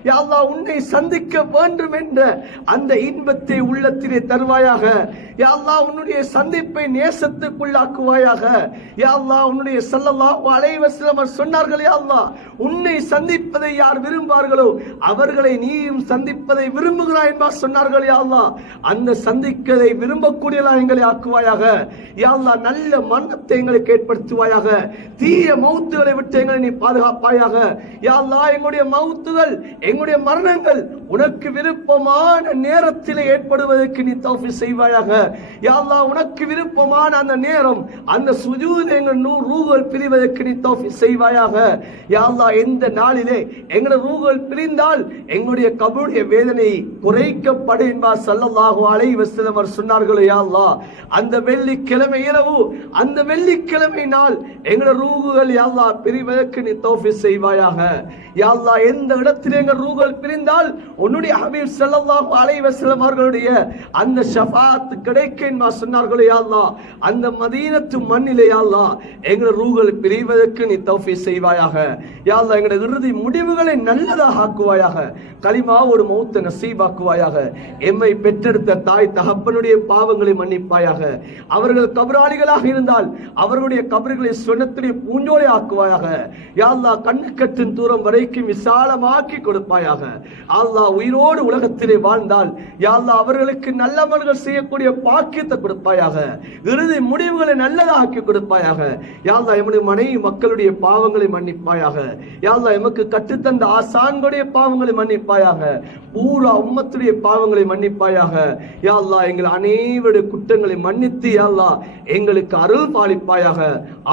யா அல்லாஹ், உன்னை சந்திக்க வேண்டும் என்ற அந்த இன்பத்தை உள்ளத்திலே தருவாயாக. யா அல்லாஹ், உன்னுடைய சந்திப்பை நேசத்துக்குள்ளாக்குவாயாக. யா அல்லாஹ், உன்னுடைய ஸல்லல்லாஹு அலைஹி வஸல்லம் சொன்னார்கள், யா அல்லாஹ், உன்னை சந்திப்பதை யார் விரும்பார்களோ அவர்களை நீயும் சந்திப்பதை விரும்புகிறாய் என்பார் சொன்னார்கள். யா அல்லாஹ், அந்த சந்திக்கதை விரும்பக்கூடியவர்களாக எங்களை ஆக்குவாயாக. யா அல்லாஹ், நல்ல மரணத்தை எங்களுக்கு ஏற்படுத்துவாயாக. தீய மௌத்துகளை விட்டு எங்களை நீ பாதுகாப்பாயாக. யா அல்லாஹ், எங்களுடைய மௌத்துகள் எங்களுடைய மரணங்கள் உனக்கு விருப்பமான நேரத்தில் ஏற்படுவதற்கு நீ தௌஃபீக் செய்வாயாக. யா அல்லாஹ், உனக்கு விருப்பமான அந்த நேரம் அந்த சுஜூத் எங்கள் ரூஹுகள் பிரிவதற்கு நீ தௌஃபீக் செய்வாயாக. யா அல்லாஹ், எந்த நாளிலே எங்களுடைய ரூஹுகள் பிரிந்தால் எங்களுடைய கபருடைய வேதனை குறைக்கப்படும் என்பார் ஸல்லல்லாஹு அலைஹி வஸல்லம் சொன்னார்கள். யா அல்லாஹ், அந்த வெள்ளிக்கிழமை இரவு அந்த வெள்ளிக்கிழமை நாள் எங்களுடைய ரூஹுகள் யா அல்லாஹ் பிரிவதற்கு நீ தௌஃபீக் செய்வாயாக. யா அல்லாஹ், எந்த இடத்திலே எங்கள் ரூஹுகள் பிரிந்தால் உன்னுடைய ஹபீப் ஸல்லல்லாஹு அலைஹி வஸல்லம் அவர்களுடைய அந்த ஷஃபாஅத் கிடைக்கும் என்பார் சொன்னார்கள். யா அல்லாஹ், அந்த மதீனத்து மண்ணிலே யா அல்லாஹ் எங்களுடைய ரூஹுகள் பிரிவதற்கு நீ தௌஃபீக் செய்வாயாக. யா அல்லாஹ், எங்களுடைய இறுதி முடிவுகளை நல்லதாக ஆக்குவாயாக. கலிமாவோடு மௌத்தை நசீபாக்குவாயாக. எம்மை பெற்றெடுத்த தாய் தகப்பனுடைய பாவங்களை மன்னிப்பாயாக. அவர்கள் கபராளிகளாக இருந்தால் அவர்களுடைய கபர்களை சொன்னத்துடைய பூஞ்சோலை ஆக்குவாயாக. யா அல்லாஹ், கண்ணுக்கட்டின் தூரம் வரைக்கும் விசாலமாக்கி கொடுப்பாயாக. அல்லாஹ், உயிரோடு உலகத்திலே வாழ்ந்தால் யா அல்லாஹ் அவர்களுக்கு நல்லவர்கள் செய்யக்கூடிய பாக்கியத்தை கொடுப்பாயாக. இறுதி முடிவுகளை நல்லதாக்கி கொடுப்பாயாக. யா அல்லாஹ், எம்முடைய மனைவி மக்களுடைய பாவங்களை மன்னிப்பாயாக. யா அல்லாஹ், எமக்கு கற்றுத்தந்த ஆசான்களுடைய பாவங்களை மன்னிப்பாயாக. பூரா உம்மத்துடைய பாவங்களை மன்னிப்பாயாக. யா அல்லாஹ், எங்கள் அனைவருடைய குற்றங்களை மன்னித்து யா அல்லாஹ் எங்களுக்கு அருள் பாலிப்பாயாக.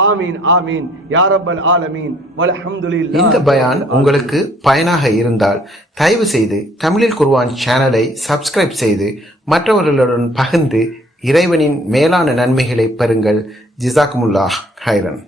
ஆமீன் ஆமீன் யா ரப்பல் ஆலமீன் வல்ஹம்துலில்லாஹ். இந்த பயான் உங்களுக்கு பயனாக இருந்தால் தயவு செய்து தமிழில் குர்ஆன் சேனலை சப்ஸ்கிரைப் செய்து மற்றவர்களுடன் பகிர்ந்து இறைவனின் மேலான நன்மைகளை பெறுங்கள். ஜிசாக்குமுல்லாஹ் ஹைரன்.